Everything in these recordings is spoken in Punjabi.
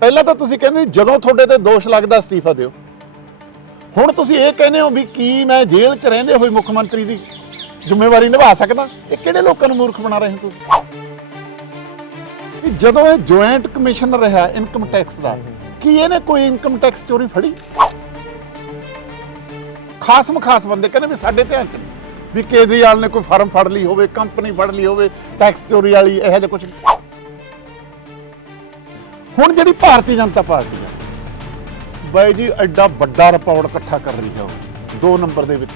ਪਹਿਲਾਂ ਤਾਂ ਤੁਸੀਂ ਕਹਿੰਦੇ ਜਦੋਂ ਤੁਹਾਡੇ ਤੇ ਦੋਸ਼ ਲੱਗਦਾ ਅਸਤੀਫਾ ਦਿਓ। ਹੁਣ ਤੁਸੀਂ ਇਹ ਕਹਿੰਦੇ ਹੋ ਵੀ ਕੀ ਮੈਂ ਜੇਲ੍ਹ 'ਚ ਰਹਿੰਦੇ ਹੋਏ ਮੁੱਖ ਮੰਤਰੀ ਦੀ ਜ਼ਿੰਮੇਵਾਰੀ ਨਿਭਾ ਸਕਦਾ? ਇਹ ਕਿਹੜੇ ਲੋਕਾਂ ਨੂੰ ਮੂਰਖ ਬਣਾ ਰਹੇ ਹੋ ਤੁਸੀਂ? ਕਿ ਜਦੋਂ ਇਹ ਜੁਆਇੰਟ ਕਮਿਸ਼ਨਰ ਰਿਹਾ ਇਨਕਮ ਟੈਕਸ ਦਾ, ਕੀ ਇਹਨੇ ਕੋਈ ਇਨਕਮ ਟੈਕਸ ਚੋਰੀ ਫੜੀ? ਖਾਸ ਬੰਦੇ ਕਹਿੰਦੇ ਵੀ ਸਾਡੇ ਧਿਆਨ 'ਚ ਨਹੀਂ। ਵੀ ਕੇਜਰੀਵਾਲ ਨੇ ਕੋਈ ਫਰਮ ਫੜ ਲਈ ਹੋਵੇ, ਕੰਪਨੀ ਫੜ ਲਈ ਹੋਵੇ ਟੈਕਸ ਚੋਰੀ ਵਾਲੀ, ਇਹੋ ਜਿਹਾ ਕੁਝ ਹੁਣ ਜਿਹੜੀ ਭਾਰਤੀ ਜਨਤਾ ਪਾਰਟੀ ਆ। ਬਾਈ ਜੀ, ਐਡਾ ਵੱਡਾ ਰਿਪੋਰਟ ਇਕੱਠਾ ਕਰ ਰਹੀ ਹੈ ਉਹ। ਦੋ ਨੰਬਰ ਦੇ ਵਿੱਚ।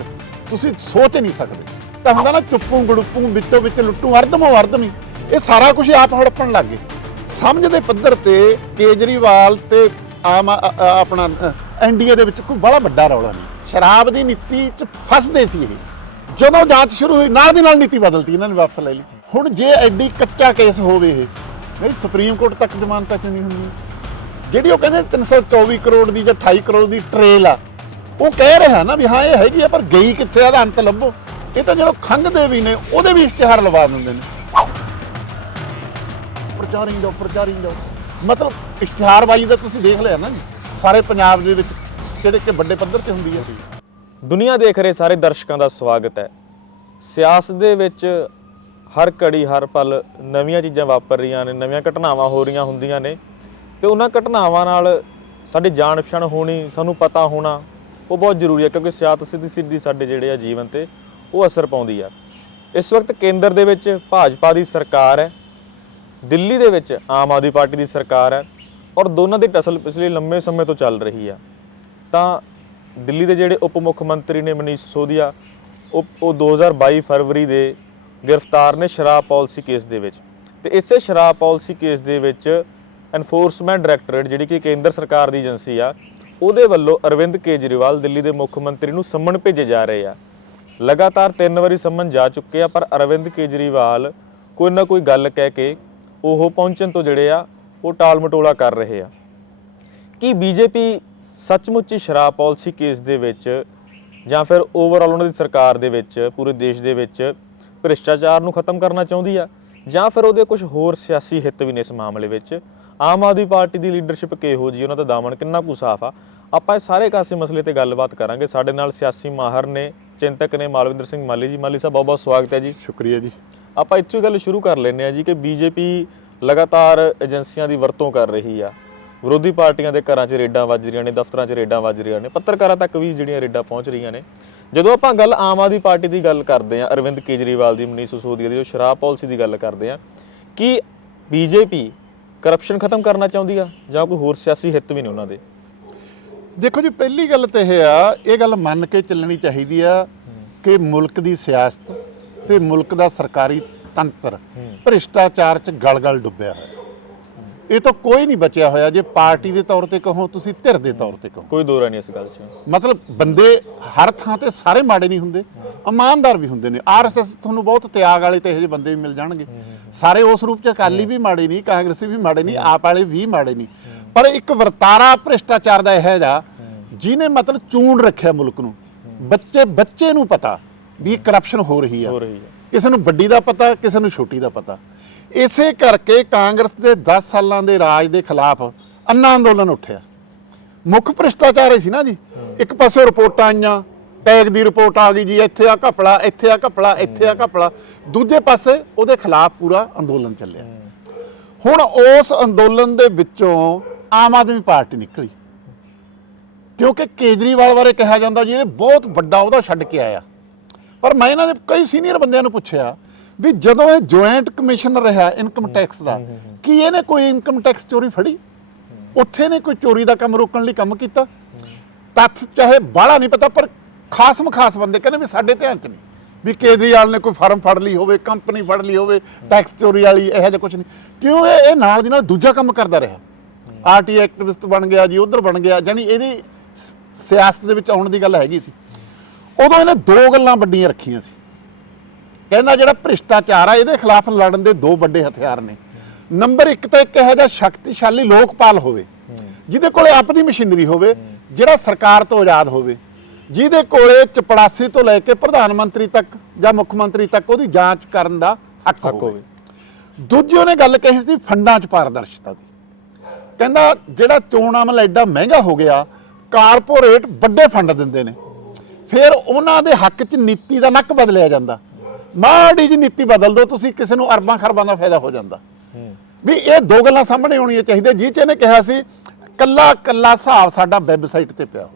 ਤੁਸੀਂ ਸੋਚ ਨਹੀਂ ਸਕਦੇ। ਤਾਂ ਹੁੰਦਾ ਨਾ, ਚੁੱਪੂ ਗੜੁੱਪੂ, ਵਿੱਚੋਂ ਵਿੱਚ ਲੁੱਟੂ, ਅਰਧਮੋ ਅਰਧਮੀ ਇਹ ਸਾਰਾ ਕੁਝ ਆਪ ਹੜਪਣ ਲੱਗ ਗਏ। ਸਮਝ ਦੇ ਪੱਧਰ ਤੇ ਕੇਜਰੀਵਾਲ ਤੇ ਆਮ ਅ- ਅ- ਆਪਣਾ ਐਨਡੀਏ ਦੇ ਵਿੱਚ ਕੋਈ ਬੜਾ ਵੱਡਾ ਰੌਲਾ ਨਹੀਂ। ਸ਼ਰਾਬ ਦੀ ਨੀਤੀ ਚ ਫਸਦੇ ਸੀ ਇਹ। ਜਦੋਂ ਜਾਂਚ ਸ਼ੁਰੂ ਹੋਈ, ਨਾਲ ਦੀ ਨਾਲ ਨੀਤੀ ਬਦਲਤੀ, ਇਹਨਾਂ ਨੇ ਵਾਪਸ ਲੈ ਲਈ। ਹੁਣ ਜੇ ਐਡੀ ਕੱਚਾ ਕੇਸ ਹੋਵੇ ਇਹ ਨਹੀਂ, ਸੁਪਰੀਮ ਕੋਰਟ ਤੱਕ ਜ਼ਮਾਨਤਾਂ ਚ ਨਹੀਂ ਹੁੰਦੀ ਜਿਹੜੀ ਉਹ ਕਹਿੰਦੇ 324 ਕਰੋੜ ਦੀ ਜਾਂ 28 ਕਰੋੜ ਦੀ ਟ੍ਰੇਲ ਆ, ਉਹ ਕਹਿ ਰਿਹਾ ਨਾ ਵੀ ਹਾਂ, ਇਹ ਹੈਗੀ ਆ, ਪਰ ਗਈ ਕਿੱਥੇ ਆ ਇਹਦਾ ਅੰਤ ਲੱਭੋ। ਇਹ ਤਾਂ ਜਦੋਂ ਖੰਘਦੇ ਵੀ ਨੇ, ਉਹਦੇ ਵੀ ਇਸ਼ਤਿਹਾਰ ਲਵਾ ਦਿੰਦੇ ਨੇ। ਪ੍ਰਚਾਰੀ ਜਾਓ ਪ੍ਰਚਾਰੀ ਜਾਓ। ਮਤਲਬ ਇਸ਼ਤਿਹਾਰਬਾਜ਼ੀ ਦਾ ਤੁਸੀਂ ਦੇਖ ਲਿਆ ਨਾ ਜੀ, ਸਾਰੇ ਪੰਜਾਬ ਦੇ ਵਿੱਚ ਜਿਹੜੇ ਕਿ ਵੱਡੇ ਪੱਧਰ ਤੇ ਹੁੰਦੀ ਹੈ ਦੁਨੀਆ ਦੇਖ ਰਹੇ ਸਾਰੇ ਦਰਸ਼ਕਾਂ ਦਾ ਸਵਾਗਤ ਹੈ। ਸਿਆਸਤ ਦੇ ਵਿੱਚ ਹਰ ਘੜੀ, ਹਰ ਪਲ ਨਵੀਆਂ ਚੀਜ਼ਾਂ ਵਾਪਰ ਰਹੀਆਂ ਨੇ, ਨਵੀਆਂ ਘਟਨਾਵਾਂ ਹੋ ਰਹੀਆਂ ਹੁੰਦੀਆਂ ਨੇ। ਤੇ ਉਹਨਾਂ ਘਟਨਾਵਾਂ ਨਾਲ ਸਾਡੀ ਜਾਣ ਪਛਾਣ ਹੋਣੀ, ਸਾਨੂੰ ਪਤਾ ਹੋਣਾ, ਉਹ ਬਹੁਤ ਜ਼ਰੂਰੀ ਹੈ ਕਿਉਂਕਿ ਸਿਆਸਤ ਸਿੱਧੀ ਸਿੱਧੀ ਸਾਡੇ ਜਿਹੜੇ ਆ ਜੀਵਨ ਤੇ ਉਹ ਅਸਰ ਪਾਉਂਦੀ ਆ। ਇਸ ਵਕਤ ਕੇਂਦਰ ਦੇ ਵਿੱਚ ਭਾਜਪਾ ਦੀ ਸਰਕਾਰ ਹੈ, ਦਿੱਲੀ ਦੇ ਵਿੱਚ ਆਮ ਆਦਮੀ ਪਾਰਟੀ ਦੀ ਸਰਕਾਰ ਹੈ ਔਰ ਦੋਨਾਂ ਦੀ ਟਸਲ ਪਿਛਲੇ ਲੰਮੇ ਸਮੇਂ ਤੋਂ ਚੱਲ ਰਹੀ ਆ। ਤਾਂ ਦਿੱਲੀ ਦੇ ਜਿਹੜੇ ਉਪ ਮੁੱਖ ਮੰਤਰੀ ਨੇ ਮਨੀਸ਼ ਸਿਸੋਦੀਆ, ਉਹ ਉਹ 2022 ਫਰਵਰੀ ਦੇ ਗ੍ਰਿਫਤਾਰ ਨੇ ਸ਼ਰਾਬ ਪਾਲਿਸੀ ਕੇਸ ਦੇ ਵਿੱਚ। ਤੇ ਇਸੇ ਸ਼ਰਾਬ ਪਾਲਿਸੀ ਕੇਸ ਦੇ ਵਿੱਚ ਐਨਫੋਰਸਮੈਂਟ ਡਾਇਰੈਕਟੋਰੇਟ ਜਿਹੜੀ ਕਿ ਕੇਂਦਰ ਸਰਕਾਰ ਦੀ ਏਜੰਸੀ ਆ, ਉਹਦੇ ਵੱਲੋਂ ਅਰਵਿੰਦ ਕੇਜਰੀਵਾਲ ਦਿੱਲੀ ਦੇ ਮੁੱਖ ਮੰਤਰੀ ਨੂੰ ਸੰਮਣ ਭੇਜੇ ਜਾ ਰਹੇ ਆ। ਲਗਾਤਾਰ ਤਿੰਨ ਵਾਰੀ ਸੰਮਨ ਜਾ ਚੁੱਕੇ ਆ, ਪਰ ਅਰਵਿੰਦ ਕੇਜਰੀਵਾਲ ਕੋਈ ਨਾ ਕੋਈ ਗੱਲ ਕਹਿ ਕੇ ਉਹ ਪਹੁੰਚਣ ਤੋਂ ਜਿਹੜੇ ਆ, ਉਹ ਟਾਲ ਮਟੋਲਾ ਕਰ ਰਹੇ ਆ। ਕੀ ਬੀਜੇਪੀ ਸੱਚਮੁੱਚ ਹੀ ਸ਼ਰਾਬ ਪਾਲਿਸੀ ਕੇਸ ਦੇ ਵਿੱਚ ਜਾਂ ਫਿਰ ਓਵਰਆਲ ਉਹਨਾਂ ਦੀ ਸਰਕਾਰ ਦੇ ਵਿੱਚ, ਪੂਰੇ ਦੇਸ਼ ਦੇ ਵਿੱਚ ਭ੍ਰਿਸ਼ਟਾਚਾਰ ਨੂੰ ਖਤਮ ਕਰਨਾ ਚਾਹੁੰਦੀ ਆ ਜਾਂ ਫਿਰ ਉਹਦੇ ਕੁਝ ਹੋਰ ਸਿਆਸੀ ਹਿੱਤ ਵੀ ਨੇ ਇਸ ਮਾਮਲੇ ਵਿੱਚ? ਆਮ ਆਦਮੀ ਪਾਰਟੀ ਦੀ ਲੀਡਰਸ਼ਿਪ ਕਿਹੋ ਜੀ ਉਹਨਾਂ ਦਾ ਦਾਮਨ ਕਿੰਨਾ ਕੁ ਸਾਫ਼ ਆ? ਆਪਾਂ ਇਹ ਸਾਰੇ ਕਾਸੇ ਮਸਲੇ ਤੇ ਗੱਲਬਾਤ ਕਰਾਂਗੇ। ਸਾਡੇ ਨਾਲ ਸਿਆਸੀ ਮਾਹਰ ਨੇ ਚਿੰਤਕ ਨੇ ਮਾਲਵਿੰਦਰ ਸਿੰਘ ਮਾਲੀ ਜੀ। ਮਾਲੀ ਸਾਹਿਬ ਬਹੁਤ ਬਹੁਤ ਸਵਾਗਤ ਹੈ ਜੀ। ਸ਼ੁਕਰੀਆ ਜੀ। ਆਪਾਂ ਇੱਥੋਂ ਗੱਲ ਸ਼ੁਰੂ ਕਰ ਲੈਂਦੇ ਆ ਜੀ ਕਿ ਬੀਜੇਪੀ ਲਗਾਤਾਰ ਏਜੰਸੀਆਂ ਦੀ ਵਰਤੋਂ ਕਰ ਰਹੀ ਆ। ਵਿਰੋਧੀ ਪਾਰਟੀਆਂ ਦੇ ਘਰਾਂ 'ਚ ਰੇਡਾਂ ਵੱਜ ਰਹੀਆਂ ਨੇ ਦਫ਼ਤਰਾਂ 'ਚ ਰੇਡਾਂ ਵੱਜ ਰਹੀਆਂ ਨੇ ਪੱਤਰਕਾਰਾਂ ਤੱਕ ਵੀ ਜਿਹੜੀਆਂ ਰੇਡਾਂ ਪਹੁੰਚ ਰਹੀਆਂ ਨੇ। ਜਦੋਂ ਆਪਾਂ ਗੱਲ ਆਮ ਆਦਮੀ ਪਾਰਟੀ ਦੀ ਗੱਲ ਕਰਦੇ ਆ ਅਰਵਿੰਦ ਕੇਜਰੀਵਾਲ ਦੀ ਮਨੀਸ਼ ਸਿਸੋਦੀਆ ਦੀ ਜੋ ਸ਼ਰਾਬ ਪਾਲਿਸੀ ਦੀ ਗੱਲ ਕਰਦੇ ਆ ਕਿ ਬੀਜੇਪੀ ਕਰਪਸ਼ਨ ਖਤਮ ਕਰਨਾ ਚਾਹੁੰਦੀ ਆ ਜਾਂ ਕੋਈ ਹੋਰ ਸਿਆਸੀ ਹਿੱਤ ਵੀ ਨੇ ਉਹਨਾਂ ਦੇ? ਦੇਖੋ ਜੀ ਪਹਿਲੀ ਗੱਲ ਤੇ ਇਹ ਆ ਇਹ ਗੱਲ ਮੰਨ ਕੇ ਚੱਲਣੀ ਚਾਹੀਦੀ ਆ ਕਿ ਮੁਲਕ ਦੀ ਸਿਆਸਤ ਤੇ ਮੁਲਕ ਦਾ ਸਰਕਾਰੀ ਤੰਤਰ ਭ੍ਰਿਸ਼ਟਾਚਾਰ ਚ ਗਲ-ਗਲ ਡੁੱਬਿਆ ਹੋਇਆ। ਇਹ ਤਾਂ ਕੋਈ ਨਹੀਂ ਬਚਿਆ ਹੋਇਆ ਜੇ ਪਾਰਟੀ ਦੇ ਤੌਰ ਤੇ ਕਹੋ ਤੁਸੀਂ ਧਿਰ ਦੇ ਤੌਰ ਤੇ ਕਹੋ। ਕੋਈ ਦੋਰਾ ਨਹੀਂ ਇਸ ਗੱਲ 'ਚ। ਮਤਲਬ ਬੰਦੇ ਹਰ ਥਾਂ ਤੇ ਸਾਰੇ ਮਾੜੇ ਨਹੀਂ ਹੁੰਦੇ ਇਮਾਨਦਾਰ ਵੀ ਹੁੰਦੇ ਨੇ। ਆਰਐਸਐਸ ਤੁਹਾਨੂੰ ਬਹੁਤ ਤਿਆਗ ਵਾਲੇ ਤੇ ਇਹੋ ਜਿਹੇ ਬੰਦੇ ਵੀ ਮਿਲ ਜਾਣਗੇ। ਸਾਰੇ ਉਸ ਰੂਪ ਚ ਅਕਾਲੀ ਵੀ ਮਾੜੇ ਨਹੀਂ ਕਾਂਗਰਸੀ ਵੀ ਮਾੜੇ ਨਹੀਂ ਆਪ ਵਾਲੇ ਵੀ ਮਾੜੇ ਨਹੀਂ। ਪਰ ਇੱਕ ਵਰਤਾਰਾ ਭ੍ਰਿਸ਼ਟਾਚਾਰ ਦਾ ਇਹ ਜਾ ਜਿਹਨੇ ਮਤਲਬ ਚੂਣ ਰੱਖਿਆ ਮੁਲਕ ਨੂੰ। ਬੱਚੇ ਬੱਚੇ ਨੂੰ ਪਤਾ ਵੀ ਕਰਪਸ਼ਨ ਹੋ ਰਹੀ ਆ। ਹੋ ਰਹੀ ਹੈ ਕਿਸੇ ਨੂੰ ਵੱਡੀ ਦਾ ਪਤਾ ਕਿਸੇ ਨੂੰ ਛੋਟੀ ਦਾ ਪਤਾ। ਇਸੇ ਕਰਕੇ ਕਾਂਗਰਸ ਦੇ 10 ਸਾਲਾਂ ਦੇ ਰਾਜ ਦੇ ਖਿਲਾਫ ਅੰਨਾ ਅੰਦੋਲਨ ਉੱਠਿਆ। ਮੁੱਖ ਭ੍ਰਿਸ਼ਟਾਚਾਰ ਸੀ ਨਾ ਜੀ। ਇੱਕ ਪਾਸੇ ਰਿਪੋਰਟਾਂ ਆਈਆਂ ਟੈਗ ਦੀ ਰਿਪੋਰਟ ਆ ਗਈ ਜੀ ਇੱਥੇ ਆ ਘਪਲਾ ਇੱਥੇ ਆ ਘਪਲਾ ਇੱਥੇ ਆ ਘਪਲਾ। ਦੂਜੇ ਪਾਸੇ ਉਹਦੇ ਖਿਲਾਫ ਪੂਰਾ ਅੰਦੋਲਨ ਚੱਲਿਆ। ਹੁਣ ਉਸ ਅੰਦੋਲਨ ਦੇ ਵਿੱਚੋਂ ਆਮ ਆਦਮੀ ਪਾਰਟੀ ਨਿਕਲੀ। ਕਿਉਂਕਿ ਕੇਜਰੀਵਾਲ ਬਾਰੇ ਕਿਹਾ ਜਾਂਦਾ ਜੀ ਇਹ ਬਹੁਤ ਵੱਡਾ ਉਹਦਾ ਛੱਡ ਕੇ ਆਇਆ। ਪਰ ਮੈਂ ਇਹਨਾਂ ਦੇ ਕਈ ਸੀਨੀਅਰ ਬੰਦਿਆਂ ਨੂੰ ਪੁੱਛਿਆ ਵੀ ਜਦੋਂ ਇਹ ਜੁਆਇੰਟ ਕਮਿਸ਼ਨਰ ਰਿਹਾ ਇਨਕਮ ਟੈਕਸ ਦਾ ਕੀ ਇਹਨੇ ਕੋਈ ਇਨਕਮ ਟੈਕਸ ਚੋਰੀ ਫੜੀ? ਉੱਥੇ ਨੇ ਕੋਈ ਚੋਰੀ ਦਾ ਕੰਮ ਰੋਕਣ ਲਈ ਕੰਮ ਕੀਤਾ? ਤੱਥ ਚਾਹੇ ਬਾਹਲਾ ਨਹੀਂ ਪਤਾ ਪਰ ਖਾਸ ਮਖਾਸ ਬੰਦੇ ਕਹਿੰਦੇ ਵੀ ਸਾਡੇ ਧਿਆਨ 'ਚ ਨਹੀਂ। ਵੀ ਕੇਜਰੀਵਾਲ ਨੇ ਕੋਈ ਫਰਮ ਫੜ ਲਈ ਹੋਵੇ ਕੰਪਨੀ ਫੜ ਲਈ ਹੋਵੇ ਟੈਕਸ ਚੋਰੀ ਵਾਲੀ ਇਹੋ ਜਿਹਾ ਕੁਝ ਨਹੀਂ। ਕਿਉਂ ਇਹ ਇਹ ਨਾਲ ਦੀ ਨਾਲ ਦੂਜਾ ਕੰਮ ਕਰਦਾ ਰਿਹਾ? ਆਰਟੀ ਐਕਟਿਵਿਸਟ ਬਣ ਗਿਆ ਜੀ ਉਧਰ ਬਣ ਗਿਆ ਜਾਨੀ ਇਹਦੀ ਸਿਆਸਤ ਦੇ ਵਿੱਚ ਆਉਣ ਦੀ ਗੱਲ ਹੈਗੀ ਸੀ। ਉਦੋਂ ਇਹਨੇ ਦੋ ਗੱਲਾਂ ਵੱਡੀਆਂ ਰੱਖੀਆਂ ਸੀ। ਕਹਿੰਦਾ ਜਿਹੜਾ ਭ੍ਰਿਸ਼ਟਾਚਾਰ ਆ ਇਹਦੇ ਖਿਲਾਫ ਲੜਨ ਦੇ ਦੋ ਵੱਡੇ ਹਥਿਆਰ ਨੇ। ਨੰਬਰ 1 ਤਾਂ ਇੱਕ ਇਹੋ ਜਿਹਾ ਸ਼ਕਤੀਸ਼ਾਲੀ ਲੋਕਪਾਲ ਹੋਵੇ ਜਿਹਦੇ ਕੋਲੇ ਆਪਣੀ ਮਸ਼ੀਨਰੀ ਹੋਵੇ ਜਿਹੜਾ ਸਰਕਾਰ ਤੋਂ ਆਜ਼ਾਦ ਹੋਵੇ ਜਿਹਦੇ ਕੋਲੇ ਚਪੜਾਸੀ ਤੋਂ ਲੈ ਕੇ ਪ੍ਰਧਾਨ ਮੰਤਰੀ ਤੱਕ ਜਾਂ ਮੁੱਖ ਮੰਤਰੀ ਤੱਕ ਉਹਦੀ ਜਾਂਚ ਕਰਨ ਦਾ ਹੱਕ ਹੋਵੇ। ਦੂਜੀ ਉਹਨੇ ਗੱਲ ਕਹੀ ਸੀ ਫੰਡਾਂ 'ਚ ਪਾਰਦਰਸ਼ਤਾ ਦੀ। ਕਹਿੰਦਾ ਜਿਹੜਾ ਚੋਣ ਅਮਲ ਐਡਾ ਮਹਿੰਗਾ ਹੋ ਗਿਆ ਕਾਰਪੋਰੇਟ ਵੱਡੇ ਫੰਡ ਦਿੰਦੇ ਨੇ। ਫਿਰ ਉਹਨਾਂ ਦੇ ਹੱਕ 'ਚ ਨੀਤੀ ਦਾ ਨੱਕ ਬਦਲਿਆ ਜਾਂਦਾ। ਮਾੜੀ ਜੀ ਨੀਤੀ ਬਦਲ ਦਿਓ, ਤੁਸੀਂ ਕਿਸੇ ਨੂੰ ਅਰਬਾਂ ਖਰਬਾਂ ਦਾ ਫਾਇਦਾ ਹੋ ਜਾਂਦਾ। ਵੀ ਇਹ ਦੋ ਗੱਲਾਂ ਸਾਹਮਣੇ ਆਉਣੀਆਂ ਚਾਹੀਦੀਆਂ। ਜੀ ਚ ਇਹਨੇ ਕਿਹਾ ਸੀ, ਕੱਲਾ ਕੱਲਾ ਹਿਸਾਬ ਸਾਡਾ ਵੈਬਸਾਈਟ ਤੇ ਪਿਆ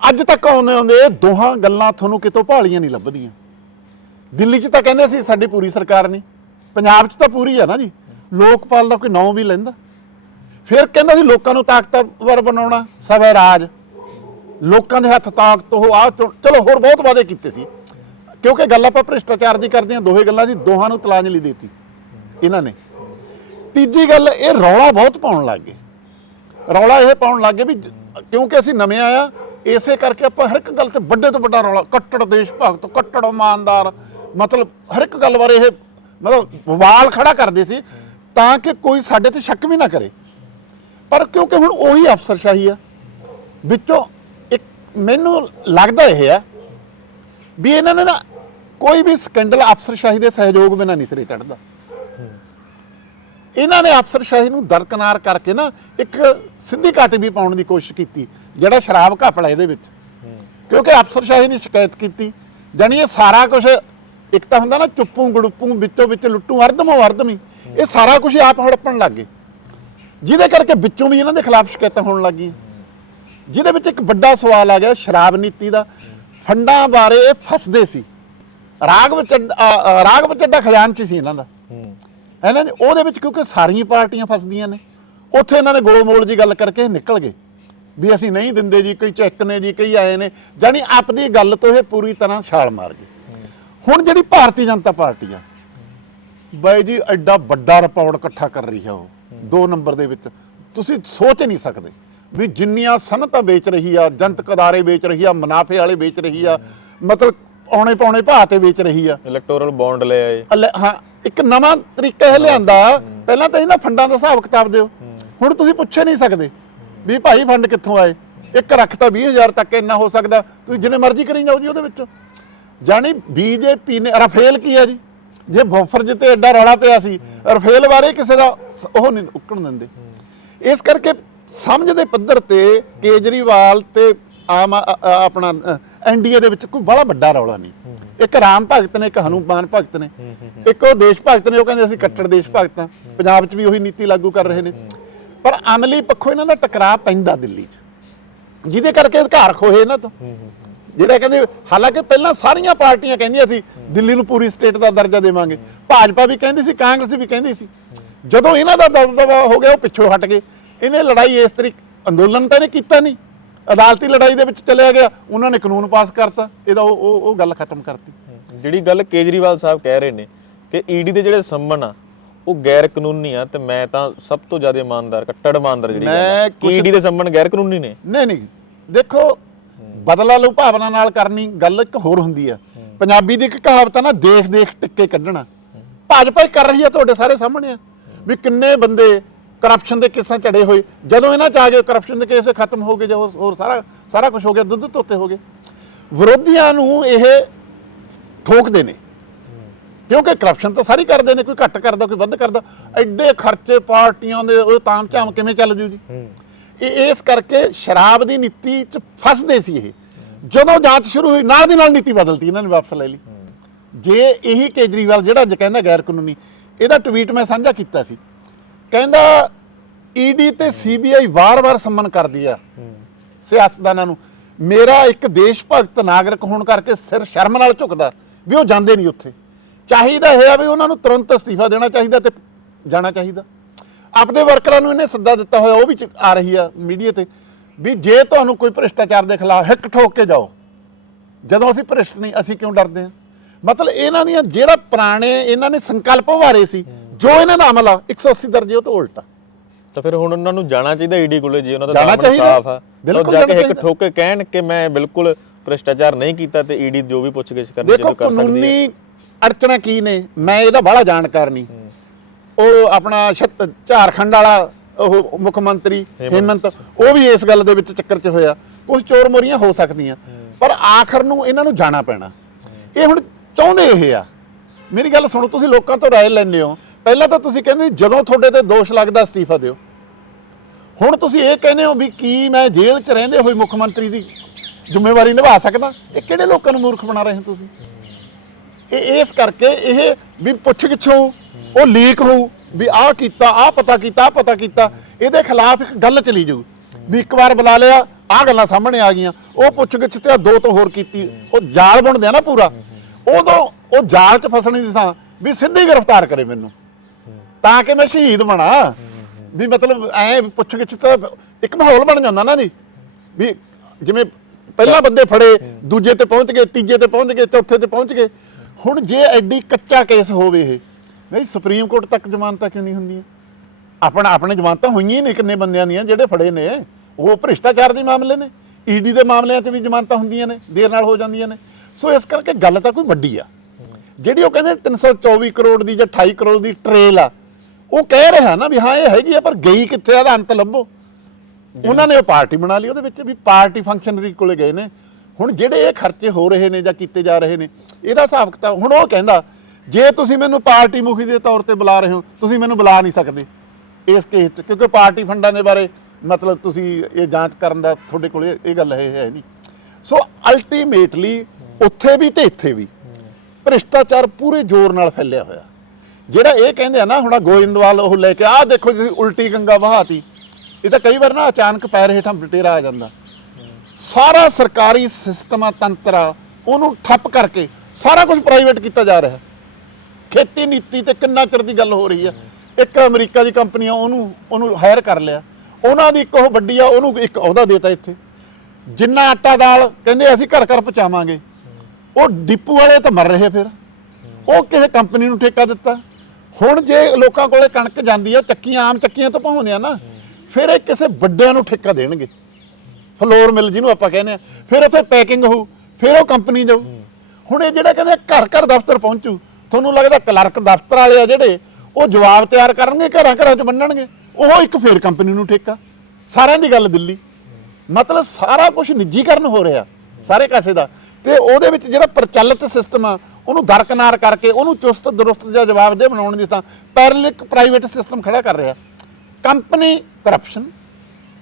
ਅੱਜ ਤੱਕ ਆਉਂਦੇ ਆਉਂਦੇ ਇਹ ਦੋਹਾਂ ਗੱਲਾਂ ਤੁਹਾਨੂੰ ਕਿਤੋਂ ਭਾਲੀਆਂ ਨਹੀਂ ਲੱਭਦੀਆਂ। ਦਿੱਲੀ 'ਚ ਤਾਂ ਕਹਿੰਦੇ ਸੀ, ਸਾਡੀ ਪੂਰੀ ਸਰਕਾਰ ਨਹੀਂ। ਪੰਜਾਬ 'ਚ ਤਾਂ ਪੂਰੀ ਆ ਨਾ ਜੀ। ਲੋਕਪਾਲ ਦਾ ਕੋਈ ਨਾਂ ਵੀ ਲੈਂਦਾ। ਫਿਰ ਕਹਿੰਦਾ ਸੀ, ਲੋਕਾਂ ਨੂੰ ਤਾਕਤਵਰ ਬਣਾਉਣਾ, ਸਵੈ ਰਾਜ। ਲੋਕਾਂ ਦੇ ਹੱਥ ਤਾਕਤ, ਉਹ ਆ ਚਲੋ, ਹੋਰ ਬਹੁਤ ਵਾਅਦੇ ਕੀਤੇ ਸੀ। ਕਿਉਂਕਿ ਗੱਲ ਆਪਾਂ ਭ੍ਰਿਸ਼ਟਾਚਾਰ ਦੀ ਕਰਦੇ ਹਾਂ, ਦੋਹੇ ਗੱਲਾਂ ਜੀ, ਦੋਹਾਂ ਨੂੰ ਤਲਾਂਜਲੀ ਦਿੱਤੀ, ਇਹਨਾਂ ਨੇ। ਤੀਜੀ ਗੱਲ, ਇਹ ਰੌਲਾ ਬਹੁਤ ਪਾਉਣ ਲੱਗ ਗਏ। ਰੌਲਾ ਇਹ ਪਾਉਣ ਲੱਗ ਗਏ ਵੀ ਜ- ਕਿਉਂਕਿ ਅਸੀਂ ਨਵੇਂ ਆਇਆ ਇਸੇ ਕਰਕੇ ਆਪਾਂ ਹਰ ਇੱਕ ਗੱਲ ਤੇ ਵੱਡੇ ਤੋਂ ਵੱਡਾ ਰੌਲਾ, ਕੱਟੜ ਦੇਸ਼ ਭਗਤ, ਕੱਟੜ ਇਮਾਨਦਾਰ, ਮਤਲਬ ਹਰ ਇੱਕ ਗੱਲ ਬਾਰੇ ਇਹ, ਮਤਲਬ ਵਾਲ ਖੜਾ ਕਰਦੇ ਸੀ, ਤਾਂ ਕਿ ਕੋਈ ਸਾਡੇ ਤੇ ਸ਼ੱਕ ਵੀ ਨਾ ਕਰੇ। ਪਰ ਕਿਉਂਕਿ ਹੁਣ ਉਹੀ ਅਫਸਰਸ਼ਾਹੀ ਆ, ਵਿੱਚੋਂ ਇੱਕ ਮੈਨੂੰ ਲੱਗਦਾ ਇਹ ਆ, ਵੀ ਇਹਨਾਂ ਨੇ ਨਾ ਕੋਈ ਵੀ ਸਕੈਂਡਲ ਅਫਸਰਸ਼ਾਹੀ ਦੇ ਸਹਿਯੋਗ ਬਿਨਾਂ ਨਹੀਂ ਸਿਰੇ ਚੜਦਾ ਇਹਨਾਂ ਨੇ ਅਫਸਰਸ਼ਾਹੀ ਨੂੰ ਦਰਕਨਾਰ ਕਰਕੇ ਨਾ ਇੱਕ ਸਿੱਧੀ ਕਾਟੀ ਵੀ ਪਾਉਣ ਦੀ ਕੋਸ਼ਿਸ਼ ਕੀਤੀ, ਜਿਹੜਾ ਸ਼ਰਾਬ ਘਪਲਾ ਇਹਦੇ ਵਿੱਚ। ਕਿਉਂਕਿ ਅਫਸਰਸ਼ਾਹੀ ਨੇ ਸ਼ਿਕਾਇਤ ਕੀਤੀ। ਜਾਣੀ ਇਹ ਸਾਰਾ ਕੁਝ ਇੱਕ ਤਾਂ ਹੁੰਦਾ ਨਾ ਚੁੱਪੂ ਗੜੁੱਪੂ, ਵਿੱਚੋਂ ਵਿੱਚ ਲੁੱਟੂ ਅਰਧਮੋ ਅਰਧਮੀ ਇਹ ਸਾਰਾ ਕੁਝ ਆਪ ਹੜਪਣ ਲੱਗ ਗਏ। ਜਿਹਦੇ ਕਰਕੇ ਵਿੱਚੋਂ ਵੀ ਇਹਨਾਂ ਦੇ ਖਿਲਾਫ ਸ਼ਿਕਾਇਤਾਂ ਹੋਣ ਲੱਗ ਗਈਆਂ। ਜਿਹਦੇ ਵਿੱਚ ਇੱਕ ਵੱਡਾ ਸਵਾਲ ਆ ਗਿਆ ਸ਼ਰਾਬ ਨੀਤੀ ਦਾ। ਫੰਡਾਂ ਬਾਰੇ ਇਹ ਫਸਦੇ ਸੀ। ਰਾਗਵ ਚੱਡਾ ਰਾਗਵ ਚੱਡਾ ਖਜ਼ਾਨਚੀ ਸੀ ਇਹਨਾਂ ਦਾ। ਹੂੰ। ਇਹਨਾਂ ਨੇ ਉਹਦੇ ਵਿੱਚ ਕਿਉਂਕਿ ਸਾਰੀਆਂ ਪਾਰਟੀਆਂ ਫਸਦੀਆਂ ਨੇ ਉੱਥੇ ਇਹਨਾਂ ਨੇ ਗੋਲਮੋਲ ਜੀ ਗੱਲ ਕਰਕੇ ਨਿਕਲ ਗਏ ਵੀ ਅਸੀਂ ਨਹੀਂ ਦਿੰਦੇ ਜੀ ਕੋਈ ਚੈੱਕ ਨੇ ਜੀ ਕਈ ਆਏ ਨੇ ਜਾਨੀ ਆਪਣੀ ਗੱਲ ਤੋਂ ਇਹ ਪੂਰੀ ਤਰ੍ਹਾਂ ਛਾਲ ਮਾਰ ਗਏ। ਹੁਣ ਜਿਹੜੀ ਭਾਰਤੀ ਜਨਤਾ ਪਾਰਟੀ ਆ ਬਾਈ ਜੀ ਐਡਾ ਵੱਡਾ ਰਿਪੋਰਟ ਇਕੱਠਾ ਕਰ ਰਹੀ ਆ ਉਹ ਦੋ ਨੰਬਰ ਦੇ ਵਿੱਚ। ਤੁਸੀਂ ਸੋਚ ਨਹੀਂ ਸਕਦੇ ਵੀ ਜਿੰਨੀਆਂ ਸਨਅਤਾਂ ਵੇਚ ਰਹੀ ਆ ਜਨਤਕ ਅਦਾਰੇ ਵੇਚ ਰਹੀ ਆ ਮੁਨਾਫੇ ਵਾਲੇ ਵੇਚ ਰਹੀ ਆ ਮਤਲਬ ਔਣੇ ਪੌਣੇ ਭਾਅ ਤੇ ਵੇਚ ਰਹੀ ਆ। ਇਲੈਕਟੋਰਲ ਬੌਂਡ ਲੈ ਆਏ। ਅਲੇ- ਹਾਂ ਇੱਕ ਨਵਾਂ ਤਰੀਕਾ ਇਹ ਲਿਆਂਦਾ ਪਹਿਲਾਂ ਤਾਂ ਇਹਨਾਂ ਫੰਡਾਂ ਦਾ ਹਿਸਾਬ ਕਿਤਾਬ ਦਿਓ। ਹੁਣ ਤੁਸੀਂ ਪੁੱਛੇ ਨਹੀਂ ਸਕਦੇ ਵੀ ਭਾਈ ਫੰਡ ਕਿੱਥੋਂ ਆਏ। ਇੱਕ ਰੱਖ ਤਾਂ 20000 ਤੱਕ ਇੰਨਾ ਹੋ ਸਕਦਾ। ਤੁਸੀਂ ਜਿੰਨੇ ਮਰਜ਼ੀ ਕਰੀ ਜਾਓ ਜੀ ਉਹਦੇ ਵਿੱਚੋਂ। ਜਾਣੀ ਬੀਜੇਪੀ ਨੇ ਰਫੇਲ ਕੀ ਹੈ ਜੀ? ਜੇ ਬਫਰ ਜਿੱਤੇ ਐਡਾ ਰੌਲਾ ਪਿਆ ਸੀ ਰਫੇਲ ਬਾਰੇ ਕਿਸੇ ਦਾ ਸ- ਉਹ ਨਹੀਂ ਉੱਕਣ ਦਿੰਦੇ। ਇਸ ਕਰਕੇ ਸਮਝ ਦੇ ਪੱਧਰ ਤੇ ਕੇਜਰੀਵਾਲ ਤੇ ਆਮ ਆ- ਆ- ਆਪਣਾ ਐਨਡੀਏ ਦੇ ਵਿੱਚ ਕੋਈ ਬੜਾ ਵੱਡਾ ਰੌਲਾ ਨਹੀਂ। ਇੱਕ ਰਾਮ ਭਗਤ ਨੇ ਇੱਕ ਹਨੂਮਾਨ ਭਗਤ ਨੇ। ਇੱਕ ਉਹ ਦੇਸ਼ ਭਗਤ ਨੇ ਉਹ ਕਹਿੰਦੇ ਅਸੀਂ ਕੱਟੜ ਦੇਸ਼ ਭਗਤ ਹਾਂ। ਪੰਜਾਬ 'ਚ ਵੀ ਉਹੀ ਨੀਤੀ ਲਾਗੂ ਕਰ ਰਹੇ ਨੇ। ਪਰ ਅਮਲੀ ਪੱਖੋਂ ਇਹਨਾਂ ਦਾ ਟਕਰਾਅ ਪੈਂਦਾ ਦਿੱਲੀ 'ਚ। ਜਿਹਦੇ ਕਰਕੇ ਅਧਿਕਾਰ ਖੋਏ ਇਹਨਾਂ ਤੋਂ। ਜਿਹੜਾ ਕਹਿੰਦੇ ਹਾਲਾਂਕਿ ਪਹਿਲਾਂ ਸਾਰੀਆਂ ਪਾਰਟੀਆਂ ਕਹਿੰਦੀਆਂ ਸੀ ਦਿੱਲੀ ਨੂੰ ਪੂਰੀ ਸਟੇਟ ਦਾ ਦਰਜਾ ਦੇਵਾਂਗੇ। ਭਾਜਪਾ ਵੀ ਕਹਿੰਦੀ ਸੀ ਕਾਂਗਰਸ ਵੀ ਕਹਿੰਦੀ ਸੀ। ਜਦੋਂ ਇਹਨਾਂ ਦਾ ਦਬਦਬਾ ਹੋ ਗਿਆ ਉਹ ਪਿੱਛੋਂ ਹਟ ਗਏ। ਇਹਨੇ ਲੜਾਈ ਇਸ ਤਰੀਕ ਅੰਦੋਲਨ ਤਾਂ ਇਹਨੇ ਕੀਤਾ ਨਹੀਂ। ਅਦਾਲਤੀ ਲੜਾਈ ਦੇ ਵਿੱਚ ਚਲਿਆ ਗਿਆ ਉਹਨਾਂ ਨੇ ਕਾਨੂੰਨ ਪਾਸ ਕਰਤਾ ਇਹਦਾ ਉਹ ਉਹ ਗੱਲ ਖਤਮ ਕਰਤੀ। ਜਿਹੜੀ ਗੱਲ ਕੇਜਰੀਵਾਲ ਸਾਹਿਬ ਕਹਿ ਰਹੇ ਨੇ ਕਿ ਈਡੀ ਦੇ ਜਿਹੜੇ ਸੰਮਨ ਆ ਉਹ ਗੈਰ ਕਾਨੂੰਨੀ ਆ ਤੇ ਮੈਂ ਤਾਂ ਸਭ ਤੋਂ ਜ਼ਿਆਦਾ ਇਮਾਨਦਾਰ ਕੱਟੜ ਇਮਾਨਦਾਰ ਜਿਹੜੀ ਮੈਂ ਈਡੀ ਦੇ ਸੰਮਨ ਗੈਰ ਕਾਨੂੰਨੀ ਨੇ? ਨਹੀਂ ਨਹੀਂ ਦੇਖੋ ਬਦਲਾ ਲਓ ਭਾਵਨਾ ਨਾਲ ਕਰਨੀ ਗੱਲ ਇੱਕ ਹੋਰ ਹੁੰਦੀ ਆ। ਪੰਜਾਬੀ ਦੀ ਇੱਕ ਕਹਾਵਤ ਆ ਨਾ ਦੇਖ ਦੇਖ ਟਿੱਕੇ ਕੱਢਣਾ। ਭਾਜਪਾ ਕਰ ਰਹੀ ਆ ਤੁਹਾਡੇ ਸਾਰੇ ਸਾਹਮਣੇ ਆ। ਵੀ ਕਿੰਨੇ ਬੰਦੇ ਕਰਪਸ਼ਨ ਦੇ ਕਿਸਾਂ ਚੜੇ ਹੋਏ। ਜਦੋਂ ਇਹਨਾਂ ਚ ਆ ਗਏ ਕਰਪਸ਼ਨ ਦੇ ਕੇਸ ਖਤਮ ਹੋ ਗਏ ਜਾਂ ਹੋਰ ਸਾਰਾ ਸਾਰਾ ਕੁਝ ਹੋ ਗਿਆ ਦੁੱਧ ਧੋਤੇ ਹੋ ਗਏ। ਵਿਰੋਧੀਆਂ ਨੂੰ ਇਹ ਠੋਕਦੇ ਨੇ। ਕਿਉਂਕਿ ਕਰਪਸ਼ਨ ਤਾਂ ਸਾਰੀ ਕਰਦੇ ਨੇ ਕੋਈ ਘੱਟ ਕਰਦਾ ਕੋਈ ਵੱਧ ਕਰਦਾ। ਐਡੇ ਖਰਚੇ ਪਾਰਟੀਆਂ ਦੇ ਉਹ ਤਾਮ ਝਾਮ ਕਿਵੇਂ ਚੱਲ ਜੂ ਜੀ? ਇਹ ਇਸ ਕਰਕੇ ਸ਼ਰਾਬ ਦੀ ਨੀਤੀ ਚ ਫਸਦੇ ਸੀ ਇਹ। ਜਦੋਂ ਜਾਂਚ ਸ਼ੁਰੂ ਹੋਈ ਨਾਲ ਦੀ ਨਾਲ ਨੀਤੀ ਬਦਲਤੀ ਇਹਨਾਂ ਨੇ ਵਾਪਸ ਲੈ ਲਈ। ਜੇ ਇਹੀ ਕੇਜਰੀਵਾਲ ਜਿਹੜਾ ਅੱਜ ਕਹਿੰਦਾ ਗੈਰ ਕਾਨੂੰਨੀ ਇਹਦਾ ਟਵੀਟ ਮੈਂ ਸਾਂਝਾ ਕੀਤਾ ਸੀ। ਕਹਿੰਦਾ ਈਡੀ ਤੇ ਸੀਬੀਆਈ ਵਾਰ-ਵਾਰ ਸੰਮਨ ਕਰਦੀ ਆ। ਸਿਆਸਤਦਾਨਾਂ ਨੂੰ। ਮੇਰਾ ਇੱਕ ਦੇਸ਼ ਭਗਤ ਨਾਗਰਿਕ ਹੋਣ ਕਰਕੇ ਸਿਰ ਸ਼ਰਮ ਨਾਲ ਝੁਕਦਾ ਵੀ ਉਹ ਜਾਂਦੇ ਨਹੀਂ ਉੱਥੇ। ਚਾਹੀਦਾ ਹੈ ਵੀ ਉਹਨਾਂ ਨੂੰ ਤੁਰੰਤ ਅਸਤੀਫਾ ਦੇਣਾ ਚਾਹੀਦਾ ਤੇ ਜਾਣਾ ਚਾਹੀਦਾ। ਆਪਦੇ ਵਰਕਰਾਂ ਨੂੰ ਇਹਨੇ ਸੱਦਾ ਦਿੱਤਾ ਹੋਇਆ ਉਹ ਵੀ ਆ ਰਹੀ ਆ ਮੀਡੀਆ ਤੇ ਵੀ ਜੇ ਤੁਹਾਨੂੰ ਕੋਈ ਭ੍ਰਿਸ਼ਟਾਚਾਰ ਦੇ ਖਿਲਾਫ ਹਿੱਕ ਠੋਕ ਕੇ ਜਾਓ ਜਦੋਂ ਅਸੀਂ ਭ੍ਰਿਸ਼ਟ ਨਹੀਂ ਅਸੀਂ ਕਿਉਂ ਡਰਦੇ ਹਾਂ ਮਤਲਬ ਇਹਨਾਂ ਦੀਆਂ ਜਿਹੜਾ ਪੁਰਾਣੇ ਇਹਨਾਂ ਨੇ ਸੰਕਲਪ ਵਾਰੇ ਸੀ ਜੋ ਇਹਨਾਂ ਦਾ ਅਮਲ ਆ 180 ਦਰਜੇ ਉਹ ਤੋਂ ਉਲਟਾ ਤਾਂ ਫਿਰ ਹੁਣ ਉਹਨਾਂ ਨੂੰ ਜਾਣਾ ਚਾਹੀਦਾ ਈਡੀ ਕੋਲੇ ਜੇ ਉਹਨਾਂ ਦਾ ਜਾਣਾ ਚਾਹੀਦਾ। ਸਾਫ਼ ਆ। ਬਿਲਕੁਲ ਜਾ ਕੇ ਇੱਕ ਚਾਹੀਦਾ। ਠੋਕ ਕੇ ਕਹਿਣ ਕਿ ਮੈਂ ਬਿਲਕੁਲ ਭ੍ਰਿਸ਼ਟਾਚਾਰ ਨਹੀਂ ਕੀਤਾ ਤੇ ਈਡੀ ਜੋ ਵੀ ਪੁੱਛਗਿੱਛ ਕਰਨੀ ਦੇਖੋ ਜਦੋਂ ਕਰ ਸਕਦੀ ਹੈ। ਕਾਨੂੰਨੀ ਅੜਚਣਾ ਕੀ ਨੇ? ਮੈਂ ਇਹਦਾ ਬੜਾ ਜਾਣਕਾਰ ਨਹੀਂ ਉਹ ਆਪਣਾ ਝਾਰਖੰਡ ਵਾਲਾ ਉਹ ਮੁੱਖ ਮੰਤਰੀ ਹੇਮੰਤ। ਉਹ ਵੀ ਇਸ ਗੱਲ ਦੇ ਵਿੱਚ ਚੱਕਰ 'ਚ ਹੋਇਆ। ਕੁਝ ਚੋਰ ਮੋਰੀਆਂ ਹੋ ਸਕਦੀਆਂ। ਪਰ ਆਖਰ ਨੂੰ ਇਹਨਾਂ ਨੂੰ ਜਾਣਾ ਪੈਣਾ। ਇਹ ਹੁਣ ਚਾਹੁੰਦੇ ਇਹ ਆ। ਮੇਰੀ ਗੱਲ ਸੁਣੋ ਤੁਸੀਂ ਲੋਕਾਂ ਤੋਂ ਰਾਏ ਲੈਂਦੇ ਹੋ ਪਹਿਲਾਂ ਤਾਂ ਤੁਸੀਂ ਕਹਿੰਦੇ ਜਦੋਂ ਤੁਹਾਡੇ ਤੇ ਦੋਸ਼ ਲੱਗਦਾ ਅਸਤੀਫਾ ਦਿਓ। ਹੁਣ ਤੁਸੀਂ ਇਹ ਕਹਿੰਦੇ ਹੋ ਵੀ ਕੀ ਮੈਂ ਜੇਲ੍ਹ 'ਚ ਰਹਿੰਦੇ ਹੋਏ ਮੁੱਖ ਮੰਤਰੀ ਦੀ ਜ਼ਿੰਮੇਵਾਰੀ ਨਿਭਾ ਸਕਦਾ? ਇਹ ਕਿਹੜੇ ਲੋਕਾਂ ਨੂੰ ਮੂਰਖ ਬਣਾ ਰਹੇ ਹੋ ਤੁਸੀਂ? ਇਹ ਇਸ ਕਰਕੇ ਇਹ ਵੀ ਪੁੱਛ ਗਿੱਛੋਂ ਉਹ ਲੀਕ ਹੋਊ ਵੀ ਆਹ ਕੀਤਾ, ਆਹ ਪਤਾ ਕੀਤਾ, ਆਹ ਪਤਾ ਕੀਤਾ। ਇਹਦੇ ਖਿਲਾਫ ਇੱਕ ਗੱਲ ਚਲੀ ਜਾਊ ਵੀ ਇੱਕ ਵਾਰ ਬੁਲਾ ਲਿਆ, ਆਹ ਗੱਲਾਂ ਸਾਹਮਣੇ ਆ ਗਈਆਂ। ਉਹ ਪੁੱਛ ਗਿੱਛ ਤੇ ਦੋ ਤੋਂ ਹੋਰ ਕੀਤੀ। ਉਹ ਜਾਲ ਬਣਦੇ ਆ ਨਾ ਪੂਰਾ। ਉਦੋਂ ਉਹ ਜਾਲ 'ਚ ਫਸਣੇ ਦੀ ਥਾਂ ਵੀ ਸਿੱਧੀ ਗ੍ਰਿਫਤਾਰ ਕਰੇ ਮੈਨੂੰ। ਤਾਂ ਕਿ ਮੈਂ ਸ਼ਹੀਦ ਬਣਾ। ਵੀ ਮਤਲਬ ਐ ਪੁੱਛ ਗਿੱਛ ਤਾਂ ਇੱਕ ਮਾਹੌਲ ਬਣ ਜਾਂਦਾ ਨਾ ਜੀ। ਵੀ ਜਿਵੇਂ ਪਹਿਲਾਂ ਬੰਦੇ ਫੜੇ, ਦੂਜੇ ਤੇ ਪਹੁੰਚ ਗਏ, ਤੀਜੇ ਤੇ ਪਹੁੰਚ ਗਏ, ਚੌਥੇ ਤੇ ਪਹੁੰਚ ਗਏ। ਹੁਣ ਜੇ ਐਡੀ ਕੱਚਾ ਕੇਸ ਹੋਵੇ ਇਹ, ਨਹੀਂ ਸੁਪਰੀਮ ਕੋਰਟ ਤੱਕ ਜ਼ਮਾਨਤਾਂ ਕਿਉਂ ਨਹੀਂ ਹੁੰਦੀਆਂ? ਆਪਣਾ ਆਪਣੇ ਜ਼ਮਾਨਤਾਂ ਹੋਈਆਂ ਹੀ ਨੇ ਕਿੰਨੇ ਬੰਦਿਆਂ ਦੀਆਂ ਜਿਹੜੇ ਫੜੇ ਨੇ। ਉਹ ਭ੍ਰਿਸ਼ਟਾਚਾਰ ਦੇ ਮਾਮਲੇ ਨੇ। ਈਡੀ ਦੇ ਮਾਮਲਿਆਂ 'ਚ ਵੀ ਜ਼ਮਾਨਤਾਂ ਹੁੰਦੀਆਂ ਨੇ, ਦੇਰ ਨਾਲ ਹੋ ਜਾਂਦੀਆਂ ਨੇ। ਸੋ ਇਸ ਕਰਕੇ ਗੱਲ ਤਾਂ ਕੋਈ ਵੱਡੀ ਆ। ਜਿਹੜੀ ਉਹ ਕਹਿੰਦੇ 324 ਕਰੋੜ ਦੀ ਜਾਂ 28 ਕਰੋੜ ਦੀ ਟ੍ਰੇਲ ਆ ਉਹ ਕਹਿ ਰਿਹਾ ਨਾ ਵੀ ਹਾਂ ਇਹ ਹੈਗੀ ਆ ਪਰ ਗਈ ਕਿੱਥੇ ਆ ਦਾ ਅੰਤ ਲੱਭੋ। ਉਹਨਾਂ ਨੇ ਉਹ ਪਾਰਟੀ ਬਣਾ ਲਈ ਉਹਦੇ ਵਿੱਚ ਵੀ ਪਾਰਟੀ ਫੰਕਸ਼ਨਰੀ ਕੋਲੇ ਗਏ ਨੇ। ਹੁਣ ਜਿਹੜੇ ਇਹ ਖਰਚੇ ਹੋ ਰਹੇ ਨੇ ਜਾਂ ਕੀਤੇ ਜਾ ਰਹੇ ਨੇ ਇਹਦਾ ਹਿਸਾਬ ਕਿਤਾਬ ਹੁਣ ਉਹ ਕਹਿੰਦਾ ਜੇ ਤੁਸੀਂ ਮੈਨੂੰ ਪਾਰਟੀ ਮੁਖੀ ਦੇ ਤੌਰ ਤੇ ਬੁਲਾ ਰਹੇ ਹੋ ਤੁਸੀਂ ਮੈਨੂੰ ਬੁਲਾ ਨਹੀਂ ਸਕਦੇ ਇਸ ਕੇਸ 'ਚ ਕਿਉਂਕਿ ਪਾਰਟੀ ਫੰਡਾਂ ਦੇ ਬਾਰੇ ਮਤਲਬ ਤੁਸੀਂ ਇਹ ਜਾਂਚ ਕਰਨ ਦਾ ਤੁਹਾਡੇ ਕੋਲ ਇਹ ਗੱਲ ਹੈ ਹੈ ਨਹੀਂ। ਸੋ ਅਲਟੀਮੇਟਲੀ ਉੱਥੇ ਵੀ ਤੇ ਇੱਥੇ ਵੀ ਭ੍ਰਿਸ਼ਟਾਚਾਰ ਪੂਰੇ ਜ਼ੋਰ ਨਾਲ ਫੈਲਿਆ ਹੋਇਆ। ਜਿਹੜਾ ਇਹ ਕਹਿੰਦੇ ਆ ਨਾ, ਹੁਣ ਗੋਇੰਦਵਾਲ ਉਹ ਲੈ ਕੇ, ਆਹ ਦੇਖੋ ਤੁਸੀਂ ਉਲਟੀ ਗੰਗਾ ਵਹਾਤੀ। ਇਹ ਤਾਂ ਕਈ ਵਾਰ ਨਾ ਅਚਾਨਕ ਪੈਰ ਹੇਠਾਂ ਬਟੇਰਾ ਆ ਜਾਂਦਾ। ਸਾਰਾ ਸਰਕਾਰੀ ਸਿਸਟਮ ਆ ਤੰਤਰ ਆ ਉਹਨੂੰ ਠੱਪ ਕਰਕੇ ਸਾਰਾ ਕੁਝ ਪ੍ਰਾਈਵੇਟ ਕੀਤਾ ਜਾ ਰਿਹਾ। ਖੇਤੀ ਨੀਤੀ ਤੇ ਕਿੰਨਾ ਚਿਰ ਦੀ ਗੱਲ ਹੋ ਰਹੀ ਆ। ਇੱਕ ਅਮਰੀਕਾ ਦੀ ਕੰਪਨੀ ਆ, ਉਹਨੂੰ ਉਹਨੂੰ ਹਾਇਰ ਕਰ ਲਿਆ। ਉਹਨਾਂ ਦੀ ਇੱਕ ਉਹ ਵੱਡੀ ਆ, ਉਹਨੂੰ ਇੱਕ ਅਹੁਦਾ ਦੇਤਾ ਇੱਥੇ। ਜਿੰਨਾ ਆਟਾ ਦਾਲ, ਕਹਿੰਦੇ ਅਸੀਂ ਘਰ ਘਰ ਪਹੁੰਚਾਵਾਂਗੇ। ਉਹ ਡਿਪੂ ਵਾਲੇ ਤਾਂ ਮਰ ਰਹੇ ਫਿਰ। ਉਹ ਕਿਸੇ ਕੰਪਨੀ ਨੂੰ ਠੇਕਾ ਦਿੱਤਾ। ਹੁਣ ਜੇ ਲੋਕਾਂ ਕੋਲੇ ਕਣਕ ਜਾਂਦੀ ਆ, ਚੱਕੀਆਂ, ਆਮ ਚੱਕੀਆਂ ਤੋਂ ਪਾਉਂਦੇ ਆ ਨਾ, ਫਿਰ ਇਹ ਕਿਸੇ ਵੱਡਿਆਂ ਨੂੰ ਠੇਕਾ ਦੇਣਗੇ। ਫਲੋਰ ਮਿਲ ਜਿਹਨੂੰ ਆਪਾਂ ਕਹਿੰਦੇ ਆ। ਫਿਰ ਉੱਥੇ ਪੈਕਿੰਗ ਹੋਊ, ਫਿਰ ਉਹ ਕੰਪਨੀ ਜਾਊ। ਹੁਣ ਇਹ ਜਿਹੜਾ ਕਹਿੰਦੇ ਘਰ ਘਰ ਦਫ਼ਤਰ ਪਹੁੰਚੂ, ਤੁਹਾਨੂੰ ਲੱਗਦਾ ਕਲਰਕ ਦਫ਼ਤਰ ਵਾਲੇ ਆ ਜਿਹੜੇ, ਉਹ ਜਵਾਬ ਤਿਆਰ ਕਰਨਗੇ, ਘਰਾਂ ਘਰਾਂ 'ਚ ਵੰਡਣਗੇ ਉਹ ਇੱਕ ਫੇਰ ਕੰਪਨੀ ਨੂੰ ਠੇਕਾ। ਸਾਰਿਆਂ ਦੀ ਗੱਲ ਦਿੱਲੀ। ਮਤਲਬ ਸਾਰਾ ਕੁਝ ਨਿੱਜੀਕਰਨ ਹੋ ਰਿਹਾ, ਸਾਰੇ ਕਾਸੇ ਦਾ। ਤੇ ਉਹਦੇ ਵਿੱਚ ਜਿਹੜਾ ਪ੍ਰਚਲਿਤ ਸਿਸਟਮ ਆ ਉਹਨੂੰ ਦਰਕਨਾਰ ਕਰਕੇ ਉਹਨੂੰ ਚੁਸਤ ਦਰੁਸਤ ਜਿਹਾ ਜਵਾਬ ਦੇ ਬਣਾਉਣ ਦੀ ਤਾਂ ਪੈਰਲਿਕ ਪ੍ਰਾਈਵੇਟ ਸਿਸਟਮ ਖੜਾ ਕਰ ਰਿਹਾ। ਕੰਪਨੀ ਕਰਪਸ਼ਨ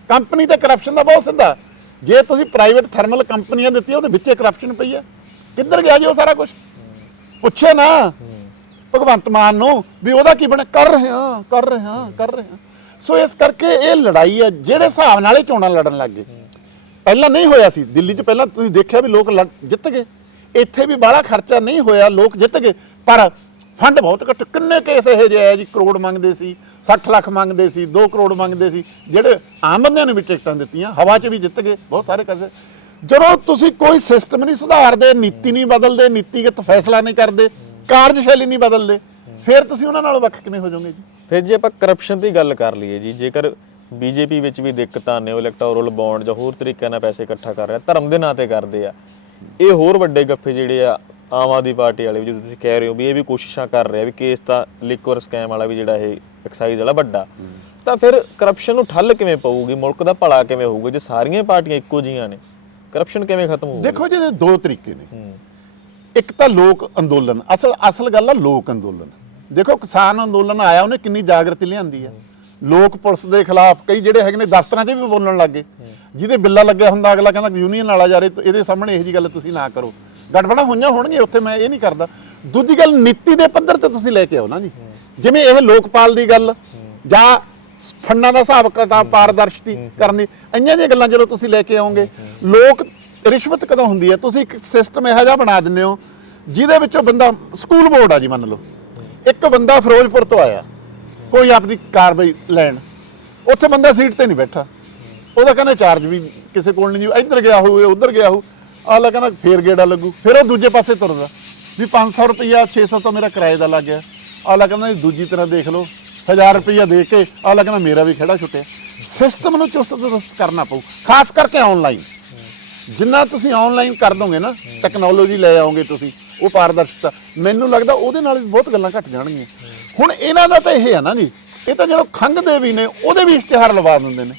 ਕੰਪਨੀ ਤੇ ਕਰਪਸ਼ਨ ਦਾ ਬਹੁਤ ਸਿੱਧਾ। ਜੇ ਤੁਸੀਂ ਪ੍ਰਾਈਵੇਟ ਥਰਮਲ ਕੰਪਨੀਆਂ ਦਿੱਤੀਆਂ, ਉਹਦੇ ਵਿੱਚੇ ਕਰਪਸ਼ਨ ਪਈ ਹੈ ਕਿੱਧਰ ਗਿਆ ਜੀ ਉਹ ਸਾਰਾ ਕੁਝ ਪੁੱਛੇ ਨਾ। ਭਗਵੰਤ ਮਾਨ ਨੂੰ ਵੀ ਉਹਦਾ ਕੀ ਬਣ? ਕਰ ਰਹੇ ਹਾਂ, ਕਰ ਰਹੇ ਹਾਂ, ਕਰ ਰਹੇ ਹਾਂ। ਸੋ ਇਸ ਕਰਕੇ ਇਹ ਲੜਾਈ ਹੈ ਜਿਹੜੇ ਹਿਸਾਬ ਨਾਲ ਇਹ ਚੋਣਾਂ ਲੜਨ ਲੱਗ ਗਏ। ਪਹਿਲਾਂ ਨਹੀਂ ਹੋਇਆ ਸੀ। ਦਿੱਲੀ 'ਚ ਪਹਿਲਾਂ ਤੁਸੀਂ ਦੇਖਿਆ ਵੀ ਲੋਕ ਲੜ- ਜਿੱਤ ਗਏ। ਇੱਥੇ ਵੀ ਬਾਹਲਾ ਖਰਚਾ ਨਹੀਂ ਹੋਇਆ, ਲੋਕ ਜਿੱਤ ਗਏ। ਪਰ ਫੰਡ ਬਹੁਤ ਘੱਟ ਕਿੰਨੇ ਕੇਸ ਇਹੋ ਜਿਹੇ ਆ ਜੀ? ਕਰੋੜ ਮੰਗਦੇ ਸੀ 60 ਲੱਖ ਮੰਗਦੇ ਸੀ 2 ਕਰੋੜ ਮੰਗਦੇ ਸੀ। ਜਿਹੜੇ ਆਮ ਬੰਦਿਆਂ ਨੂੰ ਵੀ ਟਿਕਟਾਂ ਦਿੱਤੀਆਂ, ਹਵਾ 'ਚ ਵੀ ਜਿੱਤ ਗਏ, ਬਹੁਤ ਸਾਰੇ ਕਸੇ। ਜਦੋਂ ਤੁਸੀਂ ਕੋਈ ਸਿਸਟਮ ਨਹੀਂ ਸੁਧਾਰਦੇ, ਨੀਤੀ ਨਹੀਂ ਬਦਲਦੇ, ਨੀਤੀਗਤ ਫੈਸਲਾ ਨਹੀਂ ਕਰਦੇ, ਕਾਰਜਸ਼ੈਲੀ ਨਹੀਂ ਬਦਲਦੇ, ਫਿਰ ਤੁਸੀਂ ਉਹਨਾਂ ਨਾਲ ਵੱਖ ਕਿਵੇਂ ਹੋ ਜਾਓਗੇ ਜੀ? ਫਿਰ ਜੇ ਆਪਾਂ ਕਰਪਸ਼ਨ ਦੀ ਗੱਲ ਕਰ ਲਈਏ ਜੀ, ਜੇਕਰ ਬੀਜੇਪੀ ਵਿੱਚ ਵੀ ਦਿੱਕਤਾਂ ਨੇ ਉਹ ਇਲੈਕਟੋਰਲ ਬੌਂਡ ਜਾਂ ਹੋਰ ਤਰੀਕਿਆਂ ਨਾਲ ਪੈਸੇ ਇਕੱਠਾ ਕਰ ਰਿਹਾ, ਧਰਮ ਦੇ ਨਾਂ ਤੇ ਕਰਦੇ ਆ ਇਹ ਹੋਰ ਵੱਡੇ ਗੱਫੇ ਜਿਹੜੇ ਆ ਆਮ ਆਦਮੀ ਪਾਰਟੀ ਵਾਲੇ ਵੀ ਜਦੋਂ ਤੁਸੀਂ ਕਹਿ ਰਹੇ ਹੋ ਵੀ ਇਹ ਵੀ ਕੋਸ਼ਿਸ਼ਾਂ ਕਰ ਰਿਹਾ ਵੀ ਕੇਸ ਤਾਂ ਲਿਕਵਰ ਸਕੈਮ ਵਾਲਾ ਵੀ ਜਿਹੜਾ ਇਹ ਐਕਸਾਈਜ਼ ਵਾਲਾ ਵੱਡਾ। ਤਾਂ ਫਿਰ ਕਰਪਸ਼ਨ ਨੂੰ ਠੱਲ ਕਿਵੇਂ ਪਊਗੀ? ਮੁਲਕ ਦਾ ਭਲਾ ਕਿਵੇਂ ਹੋਊਗਾ? ਜੇ ਸਾਰੀਆਂ ਪਾਰਟੀਆਂ ਇੱਕੋ ਜੀਆਂ ਨੇ ਕਰਪਸ਼ਨ ਕਿਵੇਂ ਖਤਮ ਹੋਊਗਾ? ਦੇਖੋ ਜੀ ਇਹਦੇ ਦੋ ਤਰੀਕੇ ਨੇ। ਇੱਕ ਤਾਂ ਲੋਕ ਅੰਦੋਲਨ ਅਸਲ ਅਸਲ ਗੱਲ ਆ ਲੋਕ ਅੰਦੋਲਨ। ਦੇਖੋ ਕਿਸਾਨ ਅੰਦੋਲਨ ਆਇਆ ਉਹਨੇ ਕਿੰਨੀ ਜਾਗਰਤੀ ਲਿਆਂਦੀ ਆ। ਲੋਕ ਪੁਲਿਸ ਦੇ ਖਿਲਾਫ ਕਈ ਜਿਹੜੇ ਹੈਗੇ ਨੇ ਦਫ਼ਤਰਾਂ 'ਚ ਵੀ ਬੋਲਣ ਲੱਗ ਗਏ। ਜਿਹਦੇ ਬਿੱਲਾ ਲੱਗਿਆ ਹੁੰਦਾ, ਅਗਲਾ ਕਹਿੰਦਾ ਯੂਨੀਅਨ ਵਾਲਾ ਜਾ ਰਹੇ ਇਹਦੇ ਸਾਹਮਣੇ ਇਹੋ ਜੀ ਗੱਲ ਤੁਸੀਂ ਨਾ ਕਰੋ। ਗੜਬੜਾ ਹੋਈਆਂ ਹੋਣਗੀਆਂ, ਉੱਥੇ ਮੈਂ ਇਹ ਨਹੀਂ ਕਰਦਾ। ਦੂਜੀ ਗੱਲ, ਨੀਤੀ ਦੇ ਪੱਧਰ ਤੇ ਤੁਸੀਂ ਲੈ ਕੇ ਆਓ ਨਾ ਜੀ। ਜਿਵੇਂ ਇਹ ਲੋਕਪਾਲ ਦੀ ਗੱਲ, ਜਾਂ ਫੰਡਾਂ ਦਾ ਹਿਸਾਬ ਕਿਤਾਬ, ਪਾਰਦਰਸ਼ਤੀ ਕਰਨ ਦੀ, ਇੰਨੀਆਂ ਜਿਹੀਆਂ ਗੱਲਾਂ ਜਦੋਂ ਤੁਸੀਂ ਲੈ ਕੇ ਆਓਗੇ, ਲੋਕ ਰਿਸ਼ਵਤ ਕਦੋਂ ਹੁੰਦੀ ਹੈ? ਤੁਸੀਂ ਇੱਕ ਸਿਸਟਮ ਇਹੋ ਜਿਹਾ ਬਣਾ ਦਿੰਦੇ ਹੋ, ਜਿਹਦੇ ਵਿੱਚੋਂ ਬੰਦਾ ਸਕੂਲ ਬੋਰਡ ਆ ਜੀ ਮੰਨ ਲਓ। ਇੱਕ ਬੰਦਾ ਫਿਰੋਜ਼ਪੁਰ ਤੋਂ ਆਇਆ। ਕੋਈ ਆਪਦੀ ਕਾਰਵਾਈ ਲੈਣ। ਉੱਥੇ ਬੰਦਾ ਸੀਟ ਤੇ ਨਹੀਂ ਬੈਠਾ। ਉਹਦਾ ਕਹਿੰਦਾ ਚਾਰਜ ਵੀ ਕਿਸੇ ਕੋਲ ਨਹੀਂ ਜੀ। ਇੱਧਰ ਗਿਆ ਹੋਵੇ ਉੱਧਰ ਗਿਆ ਹੋ ਆਲਾ ਕਹਿੰਦਾ ਫੇਰ ਗੇੜਾ ਲੱਗੂ। ਫਿਰ ਉਹ ਦੂਜੇ ਪਾਸੇ ਤੁਰਦਾ। ਵੀ 500 ਰੁਪਈਆ 600 ਤਾਂ ਮੇਰਾ ਕਿਰਾਏ ਦਾ ਲੱਗ ਗਿਆ। ਆਲਾ ਕਹਿੰਦਾ ਦੂਜੀ ਤਰ੍ਹਾਂ ਦੇਖ ਲਓ। 1000 ਰੁਪਈਆ ਦੇ ਕੇ ਆਲਾ ਕਹਿੰਦਾ ਮੇਰਾ ਵੀ ਖੇੜਾ ਛੁੱਟਿਆ। ਸਿਸਟਮ ਨੂੰ ਚੁਸਤ ਦਰੁਸਤ ਕਰਨਾ ਪਊ। ਖਾਸ ਕਰਕੇ ਆਨਲਾਈਨ ਜਿੰਨਾ ਤੁਸੀਂ ਆਨਲਾਈਨ ਕਰ ਦੋਗੇ ਨਾ ਟੈਕਨੋਲੋਜੀ ਲੈ ਆਓਗੇ ਤੁਸੀਂ, ਉਹ ਪਾਰਦਰਸ਼ਤਾ। ਮੈਨੂੰ ਲੱਗਦਾ ਉਹਦੇ ਨਾਲ ਵੀ ਬਹੁਤ ਗੱਲਾਂ ਘਟ ਜਾਣਗੀਆਂ। ਹੁਣ ਇਹਨਾਂ ਦਾ ਤਾਂ ਇਹ ਹੈ ਨਾ ਜੀ ਇਹ ਤਾਂ ਜਦੋਂ ਖੰਘਦੇ ਵੀ ਨੇ ਉਹਦੇ ਵੀ ਇਸ਼ਤਿਹਾਰ ਲਵਾ ਦਿੰਦੇ ਨੇ।